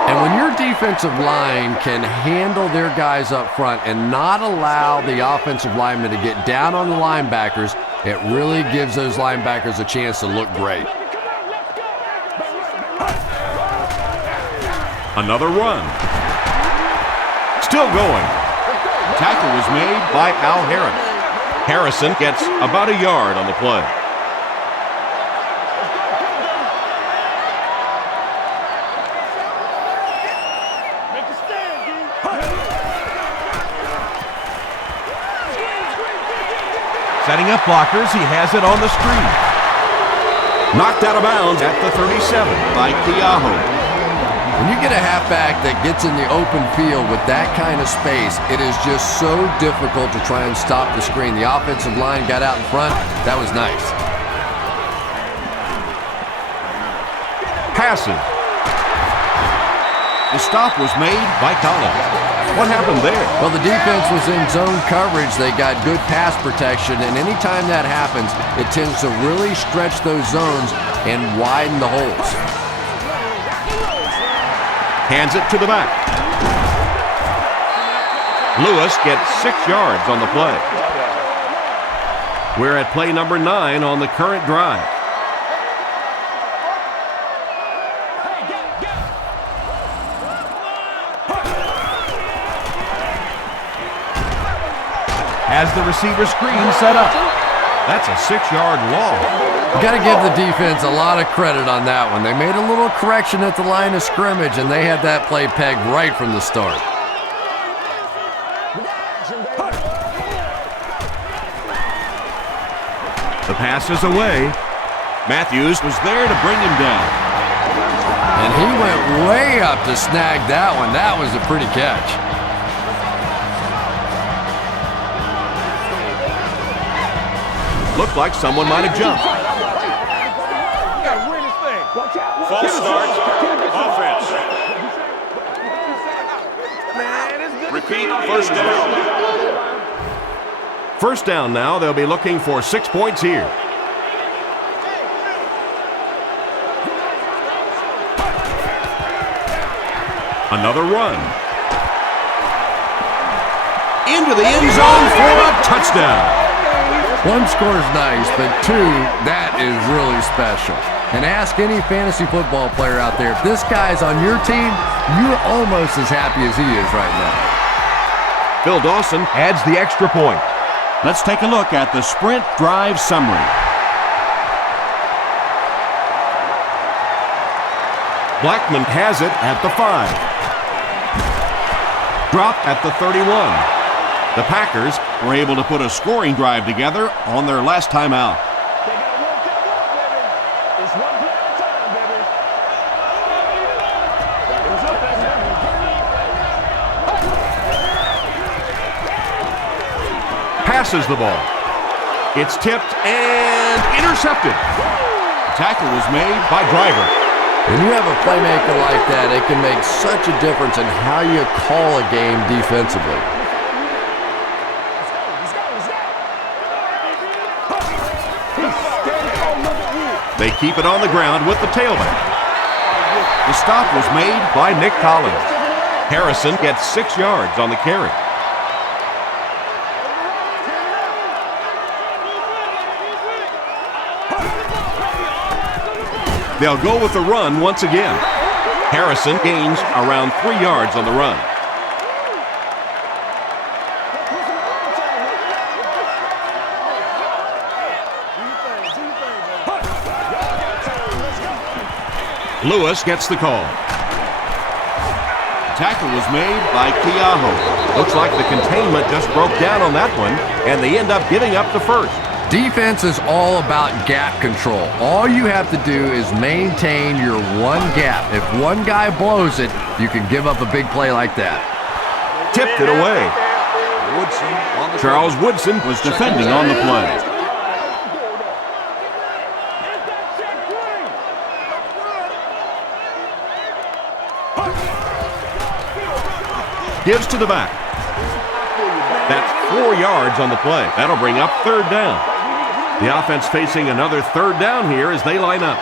And when your defensive line can handle their guys up front and not allow the offensive linemen to get down on the linebackers, it really gives those linebackers a chance to look great. Another run. Still going. Tackle was made by Al Harris. Harrison gets about a yard on the play. Setting up blockers, he has it on the screen. Knocked out of bounds at the 37 by Keaho. When you get a halfback that gets in the open field with that kind of space, it is just so difficult to try and stop the screen. The offensive line got out in front. That was nice. Passes. The stop was made by Collins. What happened there? Well, the defense was in zone coverage. They got good pass protection, and anytime that happens, it tends to really stretch those zones and widen the holes. Hands it to the back. Lewis gets 6 yards on the play. We're at play number 9 on the current drive. Has the receiver screen set up. That's a 6-yard loss. You got to give the defense a lot of credit on that one. They made a little correction at the line of scrimmage, and they had that play pegged right from the start. The pass is away. Matthews was there to bring him down. And And he went way up to snag that one. That was a pretty catch. Looked like someone might have jumped. False start. Offense. Repeat. First down. First down now. They'll be looking for 6 points here. Another run. Into the end zone for a touchdown. One score is nice, but two, that is really special. And ask any fantasy football player out there, if this guy's on your team, you're almost as happy as he is right now. Phil Dawson adds the extra point. Let's take a look at the sprint drive summary. Blackman has it at the 5. Drop at the 31. The Packers Were able to put a scoring drive together on their last time out. passes the ball. It's tipped and intercepted. The tackle was made by Driver. When you have a playmaker like that, it can make such a difference in how you call a game defensively. They keep it on the ground with the tailback. The stop was made By Nick Collins. Harrison gets 6 yards on the carry. They'll go with the run once again. Harrison gains around 3 yards on the run. Lewis gets the call. tackle was made by Keaho. Looks like the containment just broke down on that one, and they end up giving up the first. Defense is all about gap control. All you have to do is maintain your one gap. If one guy blows it, you can give up a big play like that. Tipped it away. Charles Woodson Was defending on the play. gives to the back. That's 4 yards on the play. That'll bring up third down. The offense facing another third down here as they line up.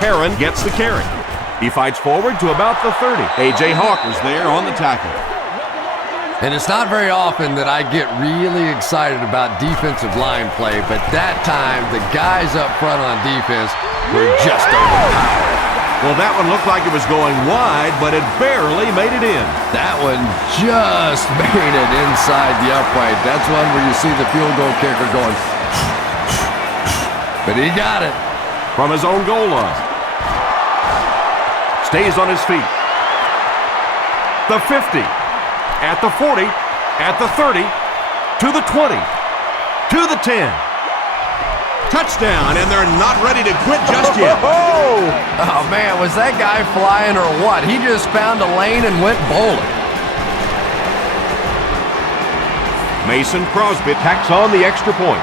Heron gets the carry. He fights forward to about the 30. A.J. Hawk was there on the tackle. And it's not very often that I get really excited about defensive line play, but that time the guys up front on defense were just overpowered. Well, that one looked like it was going wide, but it barely made it in. That one just made it inside the upright. That's one where you see the field goal kicker going, but he got it. From his own goal line. Stays on his feet. The 50. At the 40, at the 30, to the 20, to the 10. Touchdown, and they're not ready to quit just yet. Oh, man, was that guy flying or what? He just found a lane and went bowling. Mason Crosby tacks on the extra point.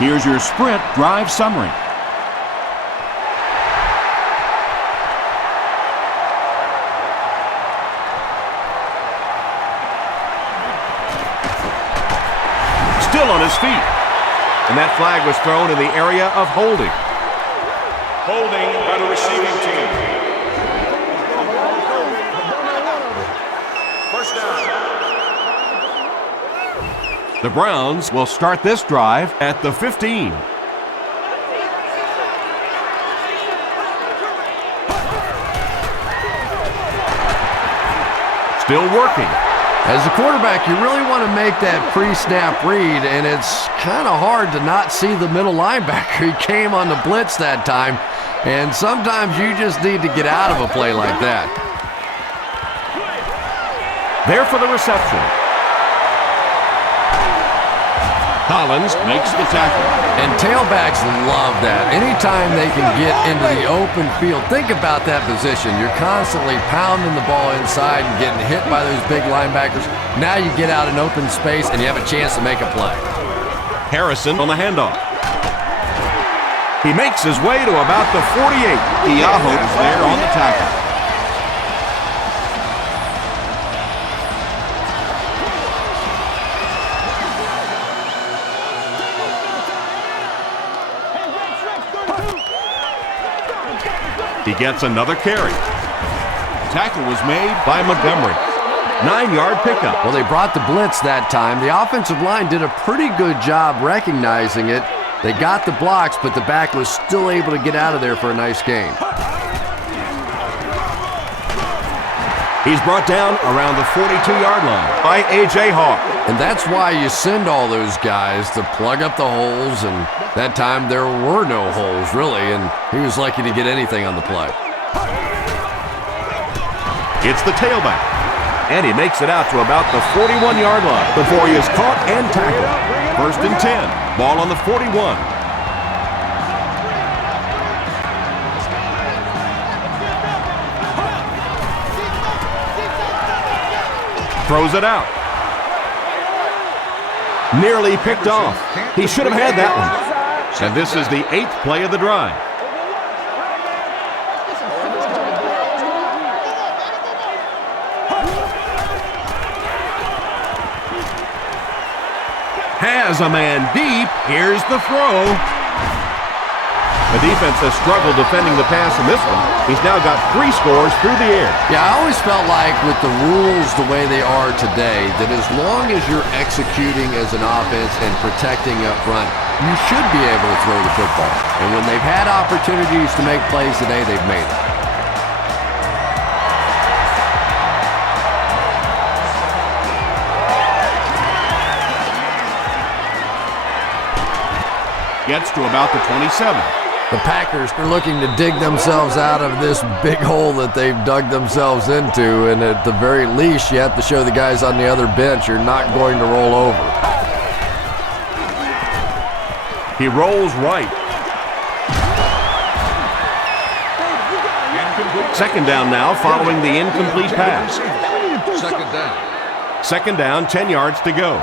Here's your sprint drive summary. Still on his feet. And that flag was thrown in the area of holding. Holding by the receiving team. First down. The Browns will start this drive at the 15. Still working. As a quarterback, you really want to make that pre-snap read, and it's kind of hard to not see the middle linebacker. He came on the blitz that time, and sometimes you just need to get out of a play like that. There for the reception. Collins makes the tackle. And tailbacks love that. Anytime they can get into the open field, think about that position. You're constantly pounding the ball inside and getting hit by those big linebackers. Now you get out in open space and you have a chance to make a play. Harrison on the handoff. He makes his way to about the 48. Keaho is there on the tackle. He gets another carry. Tackle was made By Montgomery. 9-yard pickup. Well, they brought the blitz that time. The offensive line did a pretty good job recognizing it. They got the blocks, but the back was still able to get out of there for a nice gain. He's brought down around the 42-yard line by A.J. Hawk. And that's why you send all those guys to plug up the holes, and that time there were no holes, really, and he was lucky to get anything on the play. It's the tailback, and he makes it out to about the 41-yard line before he is caught and tackled. 1st and 10, ball on the 41. Throws it out. Nearly picked off. He should have had that one. And this is the 8th play of the drive. Has a man deep. Here's the throw. The defense has struggled defending the pass in this one. He's now got 3 scores through the air. Yeah, I always felt like with the rules the way they are today, that as long as you're executing as an offense and protecting up front, you should be able to throw the football. And when they've had opportunities to make plays today, they've made it. gets to about the 27. The Packers are looking to dig themselves out of this big hole that they've dug themselves into, and at the very least, you have to show the guys on the other bench you're not going to roll over. He rolls right. Second down now following the incomplete pass. Second down. Second down, 10 yards to go.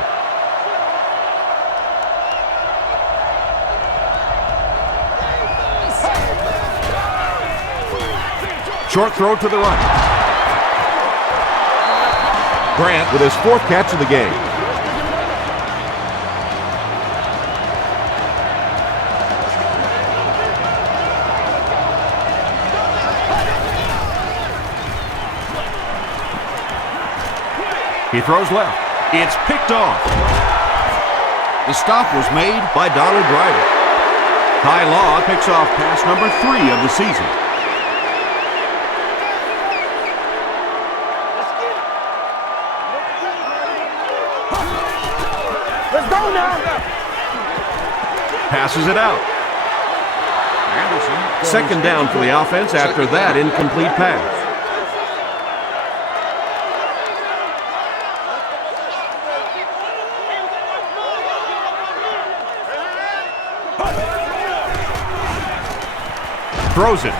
Short throw to the right. Grant with his 4th catch of the game. He throws left. It's picked off. The stop was made By Donald Driver. Ty Law picks off pass number 3 of the season. Let's go now. Passes it out. Anderson. Second down for the offense after that incomplete pass. Throws it.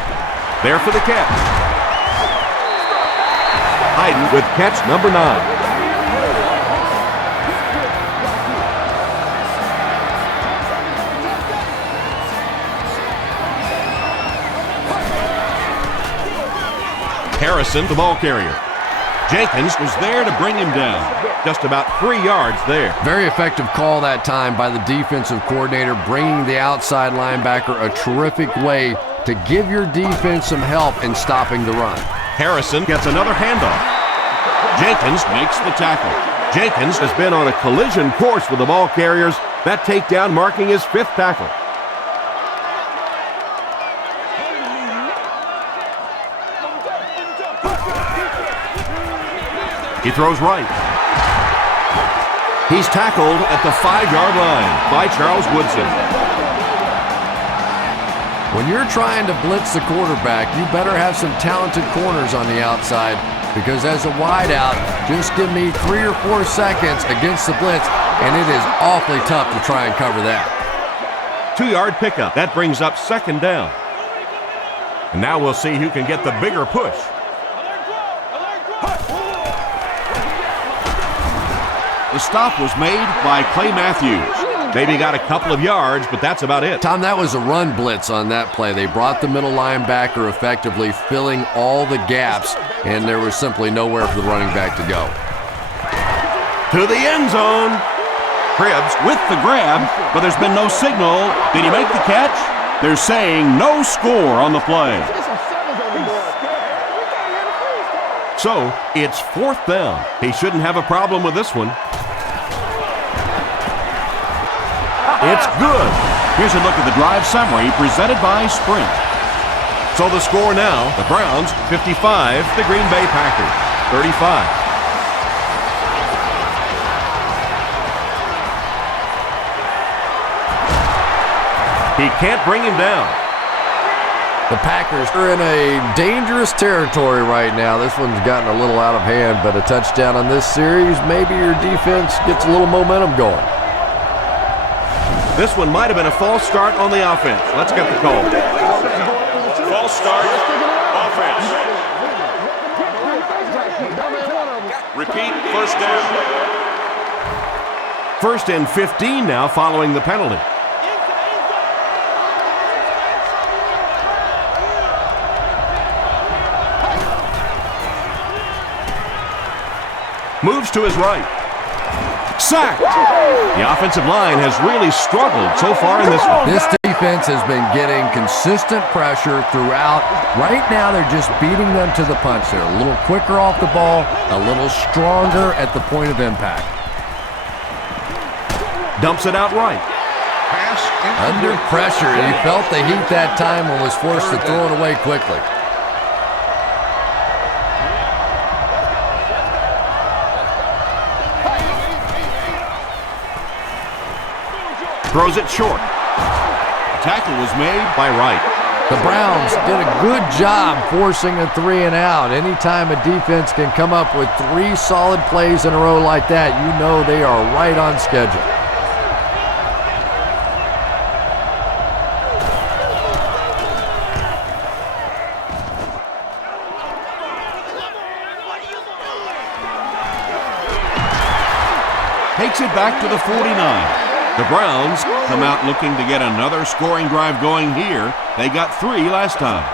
There for the catch. Hayden with catch number 9. Harrison, the ball carrier. Jenkins was there to bring him down. Just about 3 yards there. Very effective call that time by the defensive coordinator, bringing the outside linebacker a terrific way to give your defense some help in stopping the run. Harrison gets another handoff. Jenkins makes the tackle. Jenkins has been on a collision course with the ball carriers. That takedown marking his 5th tackle. He throws right. He's tackled at the 5-yard line by Charles Woodson. When you're trying to blitz the quarterback, you better have some talented corners on the outside, because as a wideout, just give me 3 or 4 seconds against the blitz, and it is awfully tough to try and cover that. 2-yard pickup. That brings up second down. And now we'll see who can get the bigger push. The stop was made by Clay Matthews. Maybe got a couple of yards, but that's about it. Tom, that was a run blitz on that play. They brought the middle linebacker effectively, filling all the gaps, and there was simply nowhere for the running back to go. To the end zone. Cribbs with the grab, but there's been no signal. Did he make the catch? They're saying no score on the play. So, it's 4th down. He shouldn't have a problem with this one. It's good. Here's a look at the drive summary presented by Sprint. So the score now, the Browns 55, the Green Bay Packers 35. He can't bring him down. The Packers are in a dangerous territory right now. This one's gotten a little out of hand, but a touchdown on this series, maybe your defense gets a little momentum going. This one might have been a false start on the offense. Let's get the call. False start, offense. Repeat, first down. 1st and 15 now following the penalty. Moves to his right. Sacked. The offensive line has really struggled so far in this one. This defense has been getting consistent pressure throughout. Right now, they're just beating them to the punch. They're a little quicker off the ball, a little stronger at the point of impact. Dumps it out right. Under pressure, he felt the heat that time and was forced to throw it away quickly. Throws it short. The tackle was made by Wright. The Browns did a good job forcing a 3 and out. Anytime a defense can come up with 3 solid plays in a row like that, you know they are right on schedule. Takes it back to the 49. The Browns come out looking to get another scoring drive going here. They got 3 last time.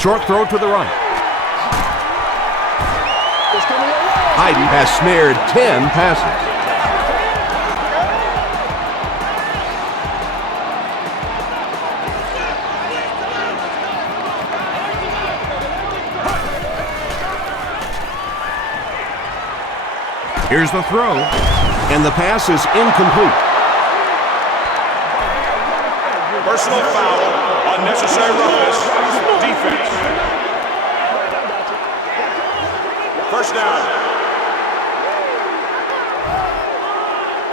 Short throw to the right. Heidi has snared 10 passes. Here's the throw, and the pass is incomplete. Personal foul, unnecessary roughness, defense. First down.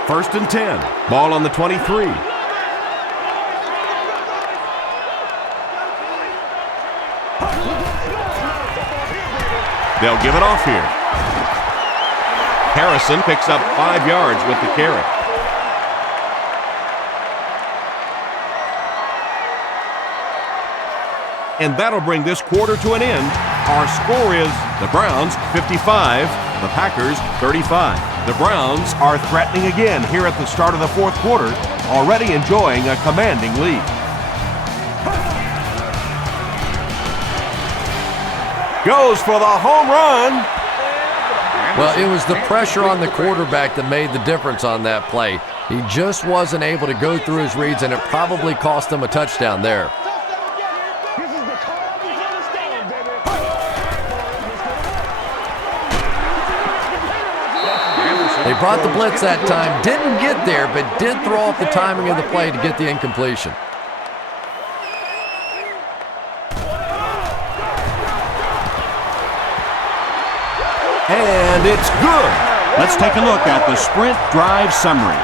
1st and 10. Ball on the 23. They'll give it off here. Harrison picks up 5 yards with the carry. And that'll bring this quarter to an end. Our score is the Browns 55, the Packers 35. The Browns are threatening again here at the start of the 4th quarter, already enjoying a commanding lead. Goes for the home run. Well, it was the pressure on the quarterback that made the difference on that play. He just wasn't able to go through his reads, and it probably cost him a touchdown there. They brought the blitz that time, didn't get there, but did throw off the timing of the play to get the incompletion. And it's good. Let's take a look at the Sprint drive summary.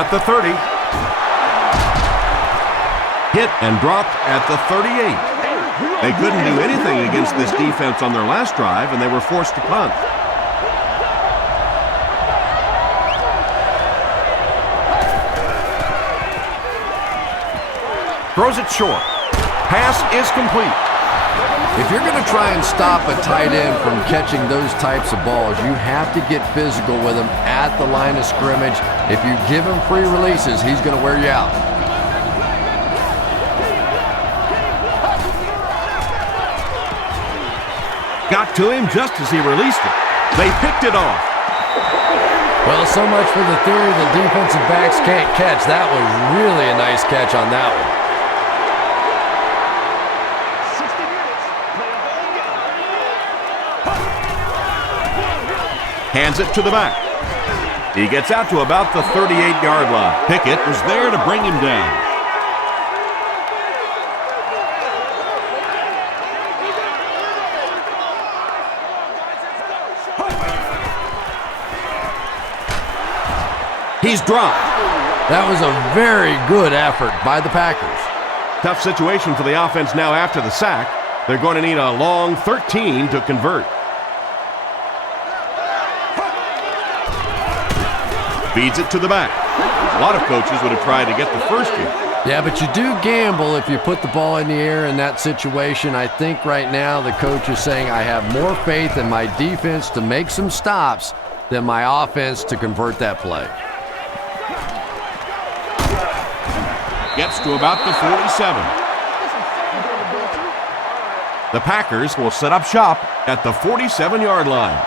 at the 30. Hit and dropped at the 38. They couldn't do anything against this defense on their last drive, and they were forced to punt. Throws it short. Pass is complete. If you're going to try and stop a tight end from catching those types of balls, you have to get physical with him at the line of scrimmage. If you give him free releases, he's going to wear you out. Got to him just as he released it. They picked it off. Well, so much for the theory that defensive backs can't catch. That was really a nice catch on that one. Hands it to the back. He gets out to about the 38-yard line. Pickett was there to bring him down. He's dropped. That was a very good effort by the Packers. Tough situation for the offense now after the sack. They're going to need a long 13 to convert. Feeds it to the back. A lot of coaches would have tried to get the first here. Yeah, but you do gamble if you put the ball in the air in that situation. I think right now the coach is saying I have more faith in my defense to make some stops than my offense to convert that play. Gets to about the 47. The Packers will set up shop at the 47-yard line.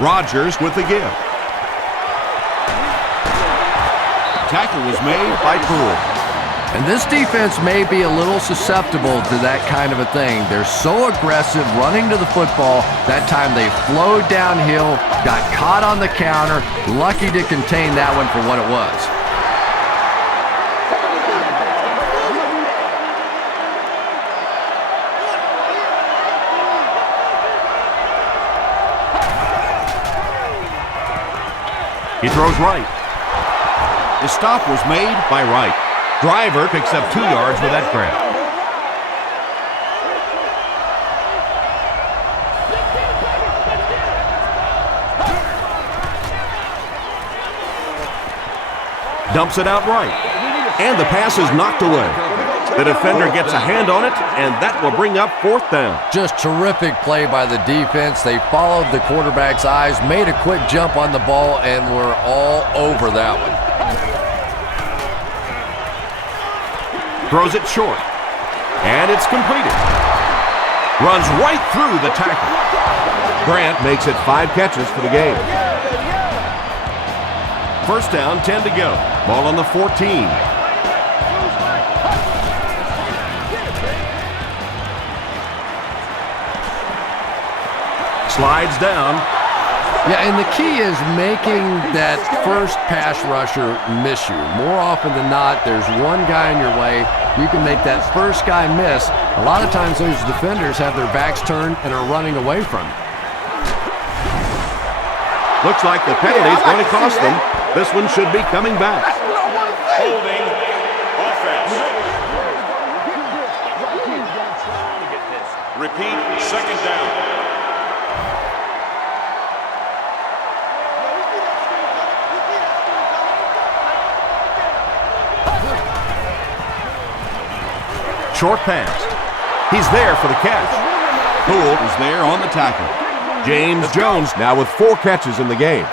Rodgers with the give. Tackle was made by Poole. And this defense may be a little susceptible to that kind of a thing. They're so aggressive running to the football. That time they flowed downhill, got caught on the counter, lucky to contain that one for what it was. He throws right. The stop was made by Wright. Driver picks up 2 yards with that grab. Dumps it out right. And the pass is knocked away. The defender gets a hand on it, and that will bring up 4th down. Just terrific play by the defense. They followed the quarterback's eyes, made a quick jump on the ball, and were all over that one. Throws it short. And it's completed. Runs right through the tackle. Grant makes it 5 catches for the game. First down, 10 to go. Ball on the 14. Slides down. Yeah, and the key is making that first pass rusher miss you. More often than not, there's one guy in your way. You can make that first guy miss. A lot of times those defenders have their backs turned and are running away from you. Looks like the penalty is going to cost them. This one should be coming back. Holding offense. Repeat, second down. Short pass. He's there for the catch. Poole is there on the tackle. James Jones now with 4 catches in the game.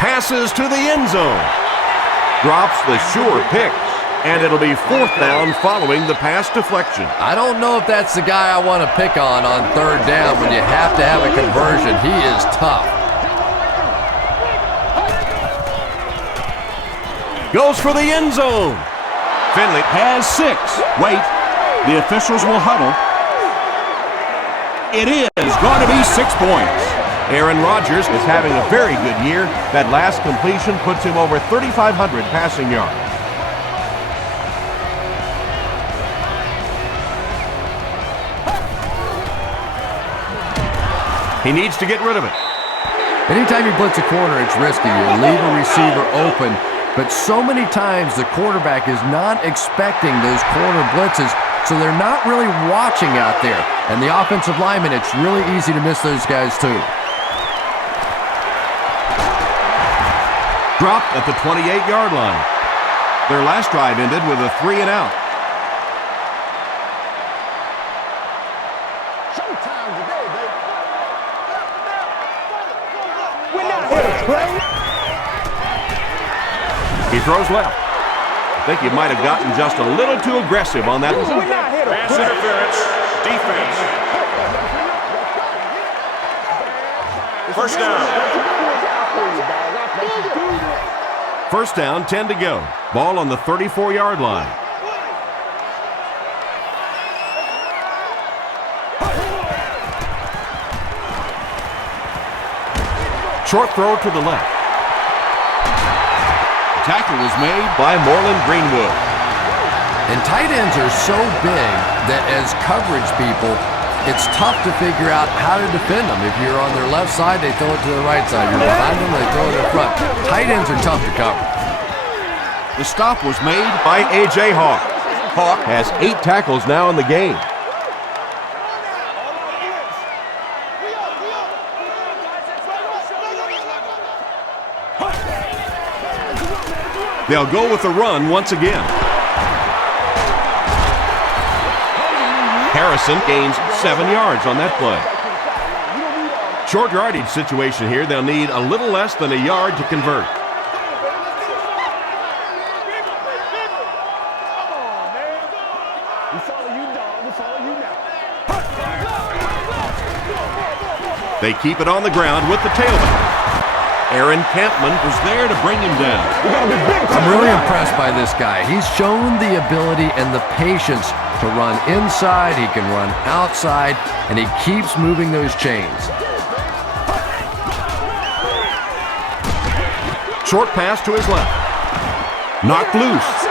Passes to the end zone. Drops the sure pick. And it'll be 4th down following the pass deflection. I don't know if that's the guy I want to pick on 3rd down when you have to have a conversion. He is tough. Goes for the end zone. Finley has 6. Wait, the officials will huddle. It is going to be 6 points. Aaron Rodgers is having a very good year. That last completion puts him over 3,500 passing yards. He needs to get rid of it. Anytime you blitz a corner, it's risky. You leave a receiver open, but so many times the quarterback is not expecting those corner blitzes, so they're not really watching out there. And the offensive lineman, it's really easy to miss those guys too. Dropped at the 28-yard line. Their last drive ended with a 3-and-out. Showtime today, baby. We're not here to play. He throws left. I think he might have gotten just a little too aggressive on that one. We're not here to Pass play. interference. Defense. First down. First down, 10 to go. Ball on the 34-yard line. Short throw to the left. Tackle is made by Moreland Greenwood. And tight ends are so big that as coverage people, it's tough to figure out how to defend them. If you're on their left side, they throw it to the right side. You're behind them, they throw it in front. Tight ends are tough to cover. The stop was made by A.J. Hawk. Hawk has 8 tackles now in the game. They'll go with the run once again. Harrison gains 7 yards on that play. Short yardage situation here. They'll need a little less than a yard to convert. They keep it on the ground with the tailback. Aaron Campman was there to bring him down. I'm really impressed by this guy. He's shown the ability and the patience to run inside, he can run outside, and he keeps moving those chains. Short pass to his left. Knocked loose.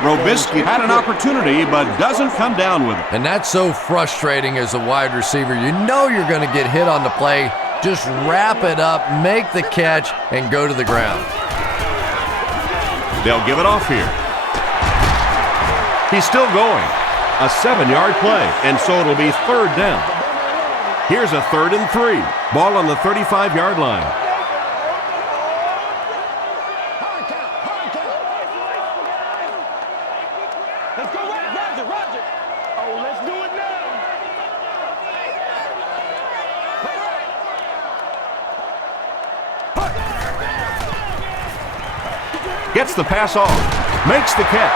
Robisky had an opportunity but doesn't come down with it. And that's so frustrating as a wide receiver. You know you're going to get hit on the play. Just wrap it up, make the catch, and go to the ground. They'll give it off here. He's still going. A 7-yard play, and so it'll be 3rd down. Here's a 3rd and 3. Ball on the 35-yard line. Let's go, Roger, Roger. Oh, let's do it now. Gets the pass off. Makes the catch.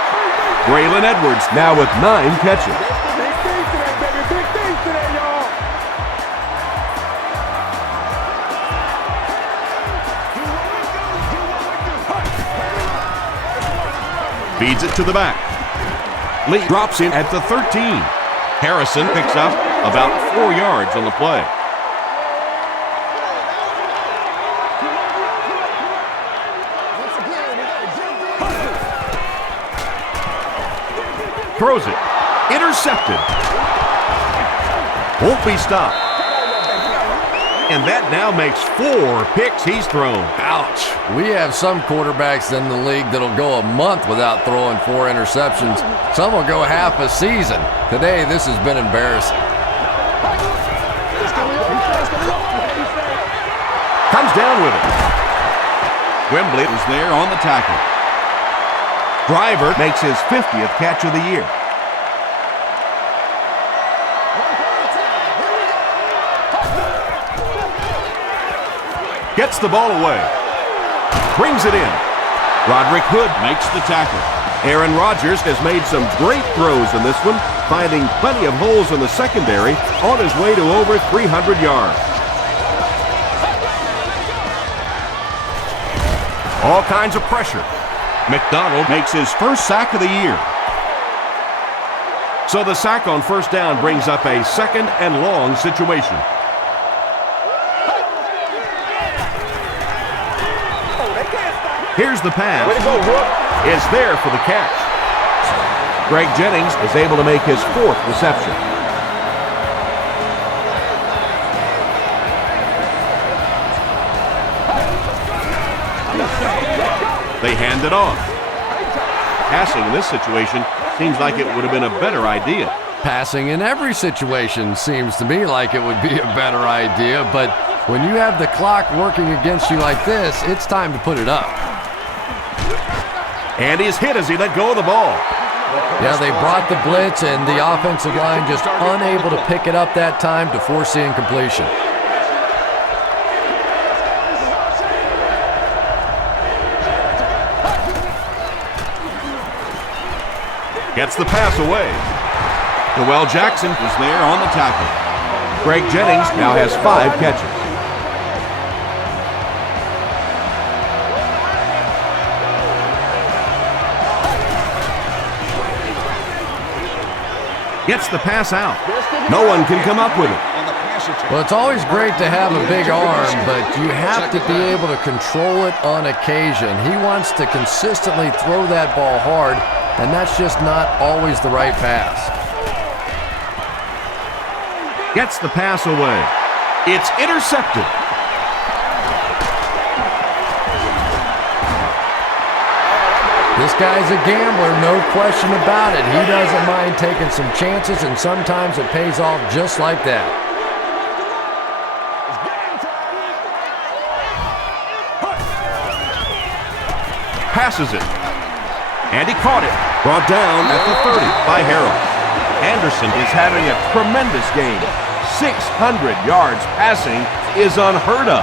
Braylon Edwards now with 9 catches. Big things today, baby. Big things today, y'all. Feeds it to the back. Lee drops in at the 13. Harrison picks up about 4 yards on the play. Throws it. Intercepted. Won't be stopped. And that now makes 4 picks he's thrown. Ouch. We have some quarterbacks in the league that'll go a month without throwing 4 interceptions. Some will go half a season. Today, this has been embarrassing. Comes down with it. Wembley was there on the tackle. Driver makes his 50th catch of the year. Gets the ball away. Brings it in. Roderick Hood makes the tackle. Aaron Rodgers has made some great throws in this one, finding plenty of holes in the secondary on his way to over 300 yards. All kinds of pressure. McDonald Makes his first sack of the year. So the sack on 1st down brings up a 2nd and long situation. Here's the pass. Way to go, Rook. Is there for the catch. Greg Jennings is able to make his 4th reception. They hand it off. Passing in this situation seems like it would have been a better idea. Passing in every situation seems to me like it would be a better idea, but when you have the clock working against you like this, it's time to put it up. And he's hit as he let go of the ball. Yeah, they brought the blitz, and the offensive line just unable to pick it up that time to force the incompletion. Gets the pass away. Noel Jackson is there on the tackle. Greg Jennings now has 5 catches. Gets the pass out. No one can come up with it. Well, it's always great to have a big arm, but you have to be able to control it on occasion. He wants to consistently throw that ball hard, and that's just not always the right pass. Gets the pass away. It's intercepted. This guy's a gambler, no question about it. He doesn't mind taking some chances, and sometimes it pays off just like that. Passes it. And he caught it. Brought down at the 30 by Harold. Anderson is having a tremendous game. 600 yards passing is unheard of.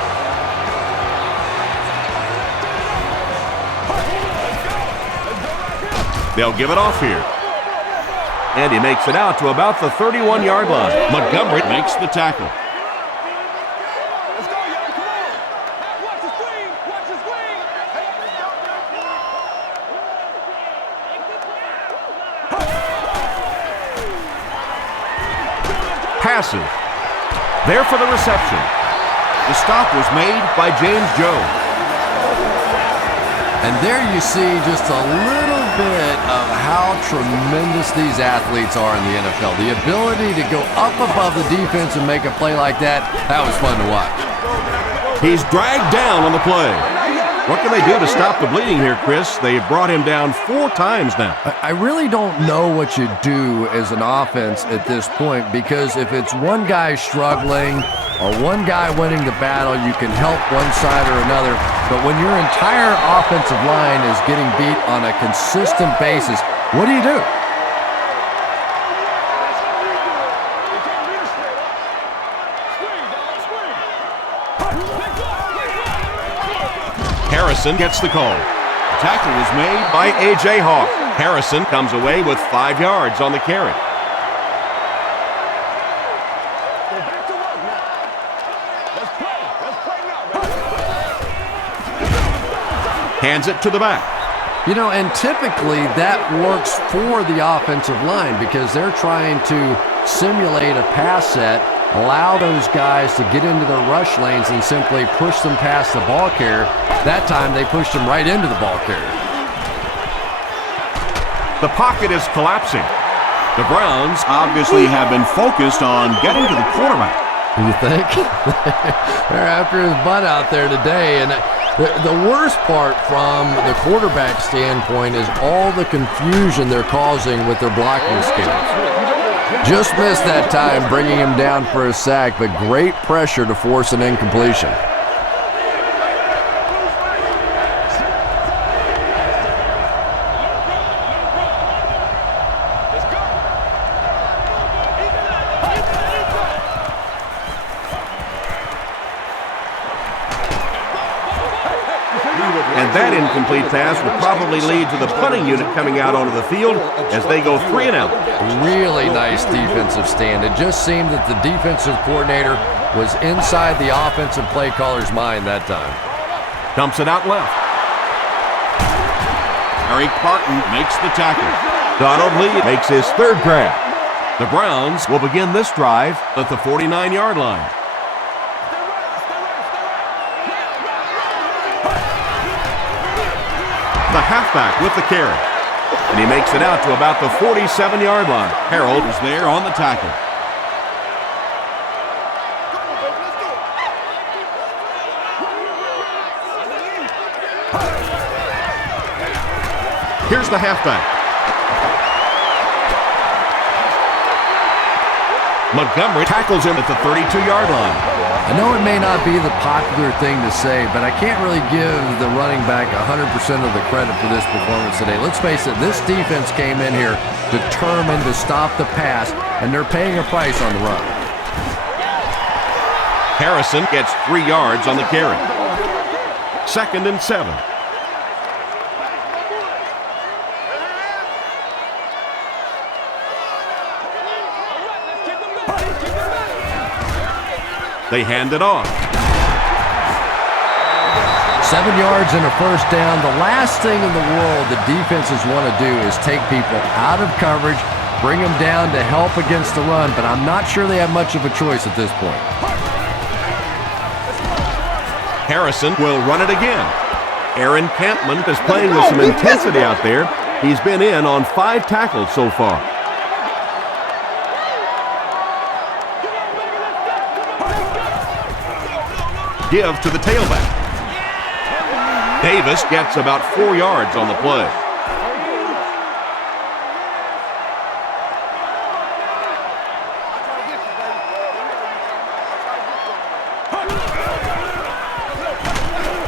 They'll give it off here. And he makes it out to about the 31-yard line. Montgomery makes the tackle. Let's go, y'all. Come on. Watch the screen. Watch the screen. Passes. There for the reception. The stop was made by James Jones. And there you see just a little bit of how tremendous these athletes are in the NFL. The ability to go up above the defense and make a play like that was fun to watch. He's dragged down on the play. What can they do to stop the bleeding here, Chris? They've brought him down 4 times now. I really don't know what you do as an offense at this point, because if it's one guy struggling or one guy winning the battle, you can help one side or another. But when your entire offensive line is getting beat on a consistent basis, what do you do? Harrison gets the call. The tackle was made By A.J. Hawk. Harrison comes away with 5 yards on the carry. Back to work now. Let's play. Let's play now. Hands it to the back. You know, and typically that works for the offensive line because they're trying to simulate a pass set, allow those guys to get into their rush lanes and simply push them past the ball carrier. That time they pushed them right into the ball carrier. The pocket is collapsing. The Browns obviously have been focused on getting to the quarterback. You think? They're after his butt out there today. And the worst part from the quarterback standpoint is all the confusion they're causing with their blocking skills. Just missed that time, bringing him down for a sack, but great pressure to force an incompletion. And that incomplete pass will probably lead to the punting unit coming out onto the field as they go 3 and out. Really nice defensive stand. It just seemed that the defensive coordinator was inside the offensive play caller's mind that time. Dumps it out left. Eric Parton makes the tackle. Donald Lee makes his 3rd grab. The Browns will begin this drive at the 49-yard line. The halfback with the carry. And he makes it out to about the 47-yard line. Harold is there on the tackle. Here's the halfback. Montgomery tackles him at the 32-yard line. I know it may not be the popular thing to say, but I can't really give the running back 100% of the credit for this performance today. Let's face it, this defense came in here determined to stop the pass, and they're paying a price on the run. Harrison gets 3 yards on the carry. 2nd and 7. They hand it off. 7 yards and a first down. The last thing in the world the defenses want to do is take people out of coverage, bring them down to help against the run, but I'm not sure they have much of a choice at this point. Harrison will run it again. Aaron Campman is playing with some intensity out there. He's been in on 5 tackles so far. Give to the tailback. Davis gets about 4 yards on the play.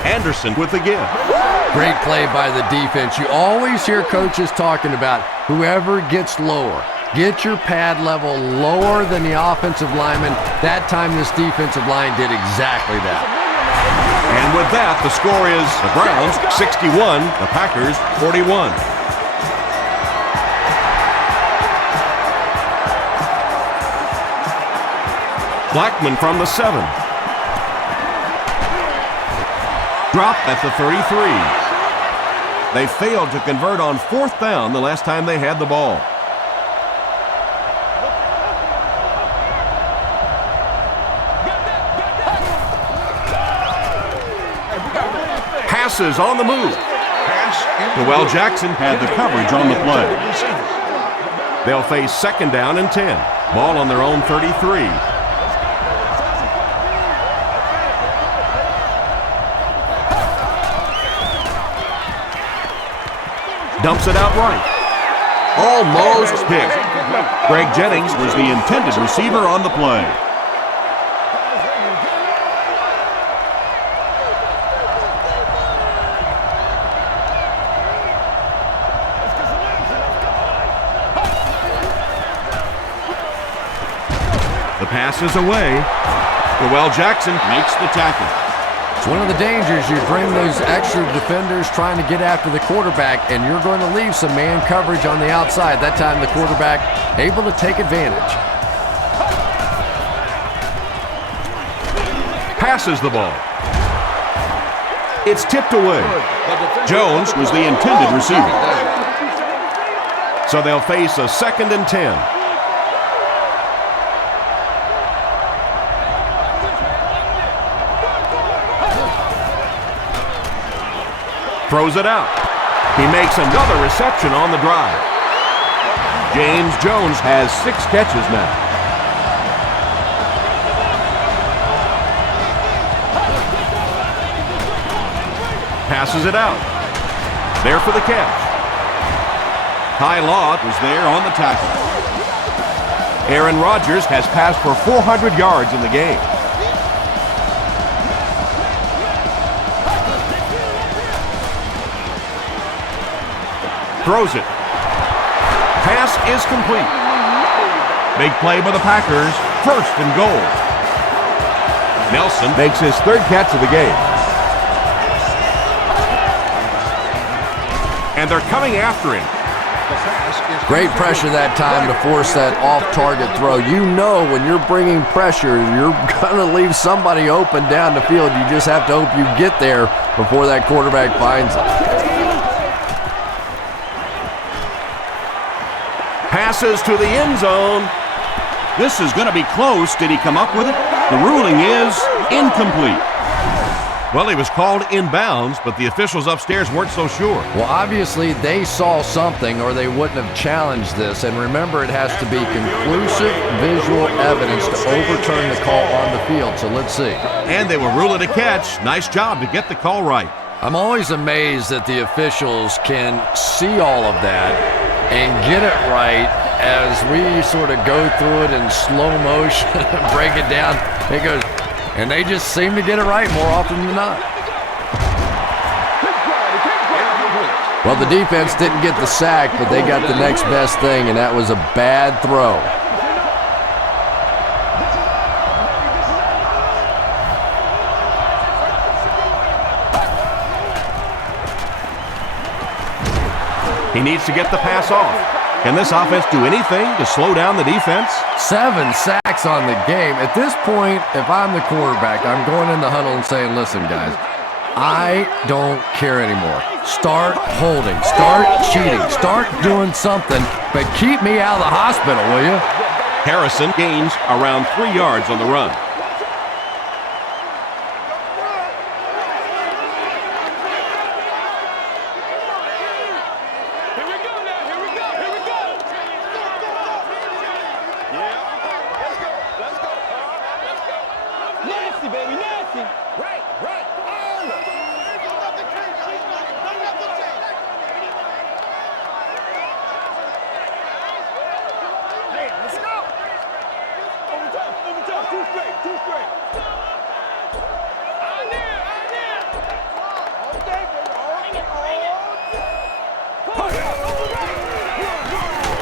Anderson with the give. Great play by the defense. You always hear coaches talking about whoever gets lower. Get your pad level lower than the offensive lineman. That time this defensive line did exactly that. And with that, the score is the Browns 61, the Packers 41. Blackman from the 7. Dropped at the 33. They failed to convert on 4th down the last time they had the ball. Passes on the move. Noel Jackson Had the coverage on the play. They'll face 2nd down and 10. Ball on their own 33. Dumps it out right. Almost picked. Greg Jennings was the intended receiver on the play. The pass is away. Noel Jackson makes the tackle. It's one of the dangers. You bring those extra defenders trying to get after the quarterback, and you're going to leave some man coverage on the outside. That time the quarterback able to take advantage. Passes the ball. It's tipped away. Jones was the intended receiver. So they'll face a 2nd and 10. Throws it out. He makes another reception on the drive. James Jones has 6 catches now. Passes it out. There for the catch. Ty Law was there on the tackle. Aaron Rodgers has passed for 400 yards in the game. Throws it. Pass is complete. Big play by the Packers. 1st and goal. Nelson makes his 3rd catch of the game. And they're coming after him. Great pressure that time to force that off-target throw. You know when you're bringing pressure, you're going to leave somebody open down the field. You just have to hope you get there before that quarterback finds it. Passes to the end zone. This is going to be close. Did he come up with it? The ruling is incomplete. Well, he was called inbounds, but the officials upstairs weren't so sure. Well, obviously they saw something or they wouldn't have challenged this. And remember, it has to be conclusive visual evidence to overturn the call on the field. So let's see. And they will rule it a catch. Nice job to get the call right. I'm always amazed that the officials can see all of that and get it right as we sort of go through it in slow motion and break it down. It goes, and they just seem to get it right more often than not. Well, the defense didn't get the sack, but they got the next best thing, and that was a bad throw. He needs to get the pass off. Can this offense do anything to slow down the defense? 7 sacks on the game. At this point, if I'm the quarterback, I'm going in the huddle and saying, listen, guys, I don't care anymore. Start holding, start cheating, start doing something, but keep me out of the hospital, will you? Harrison gains around 3 yards on the run.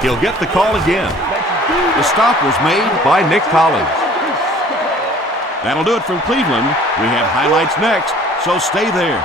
He'll get the call again. The stop was made by Nick Collins. That'll do it from Cleveland. We have highlights next, so stay there.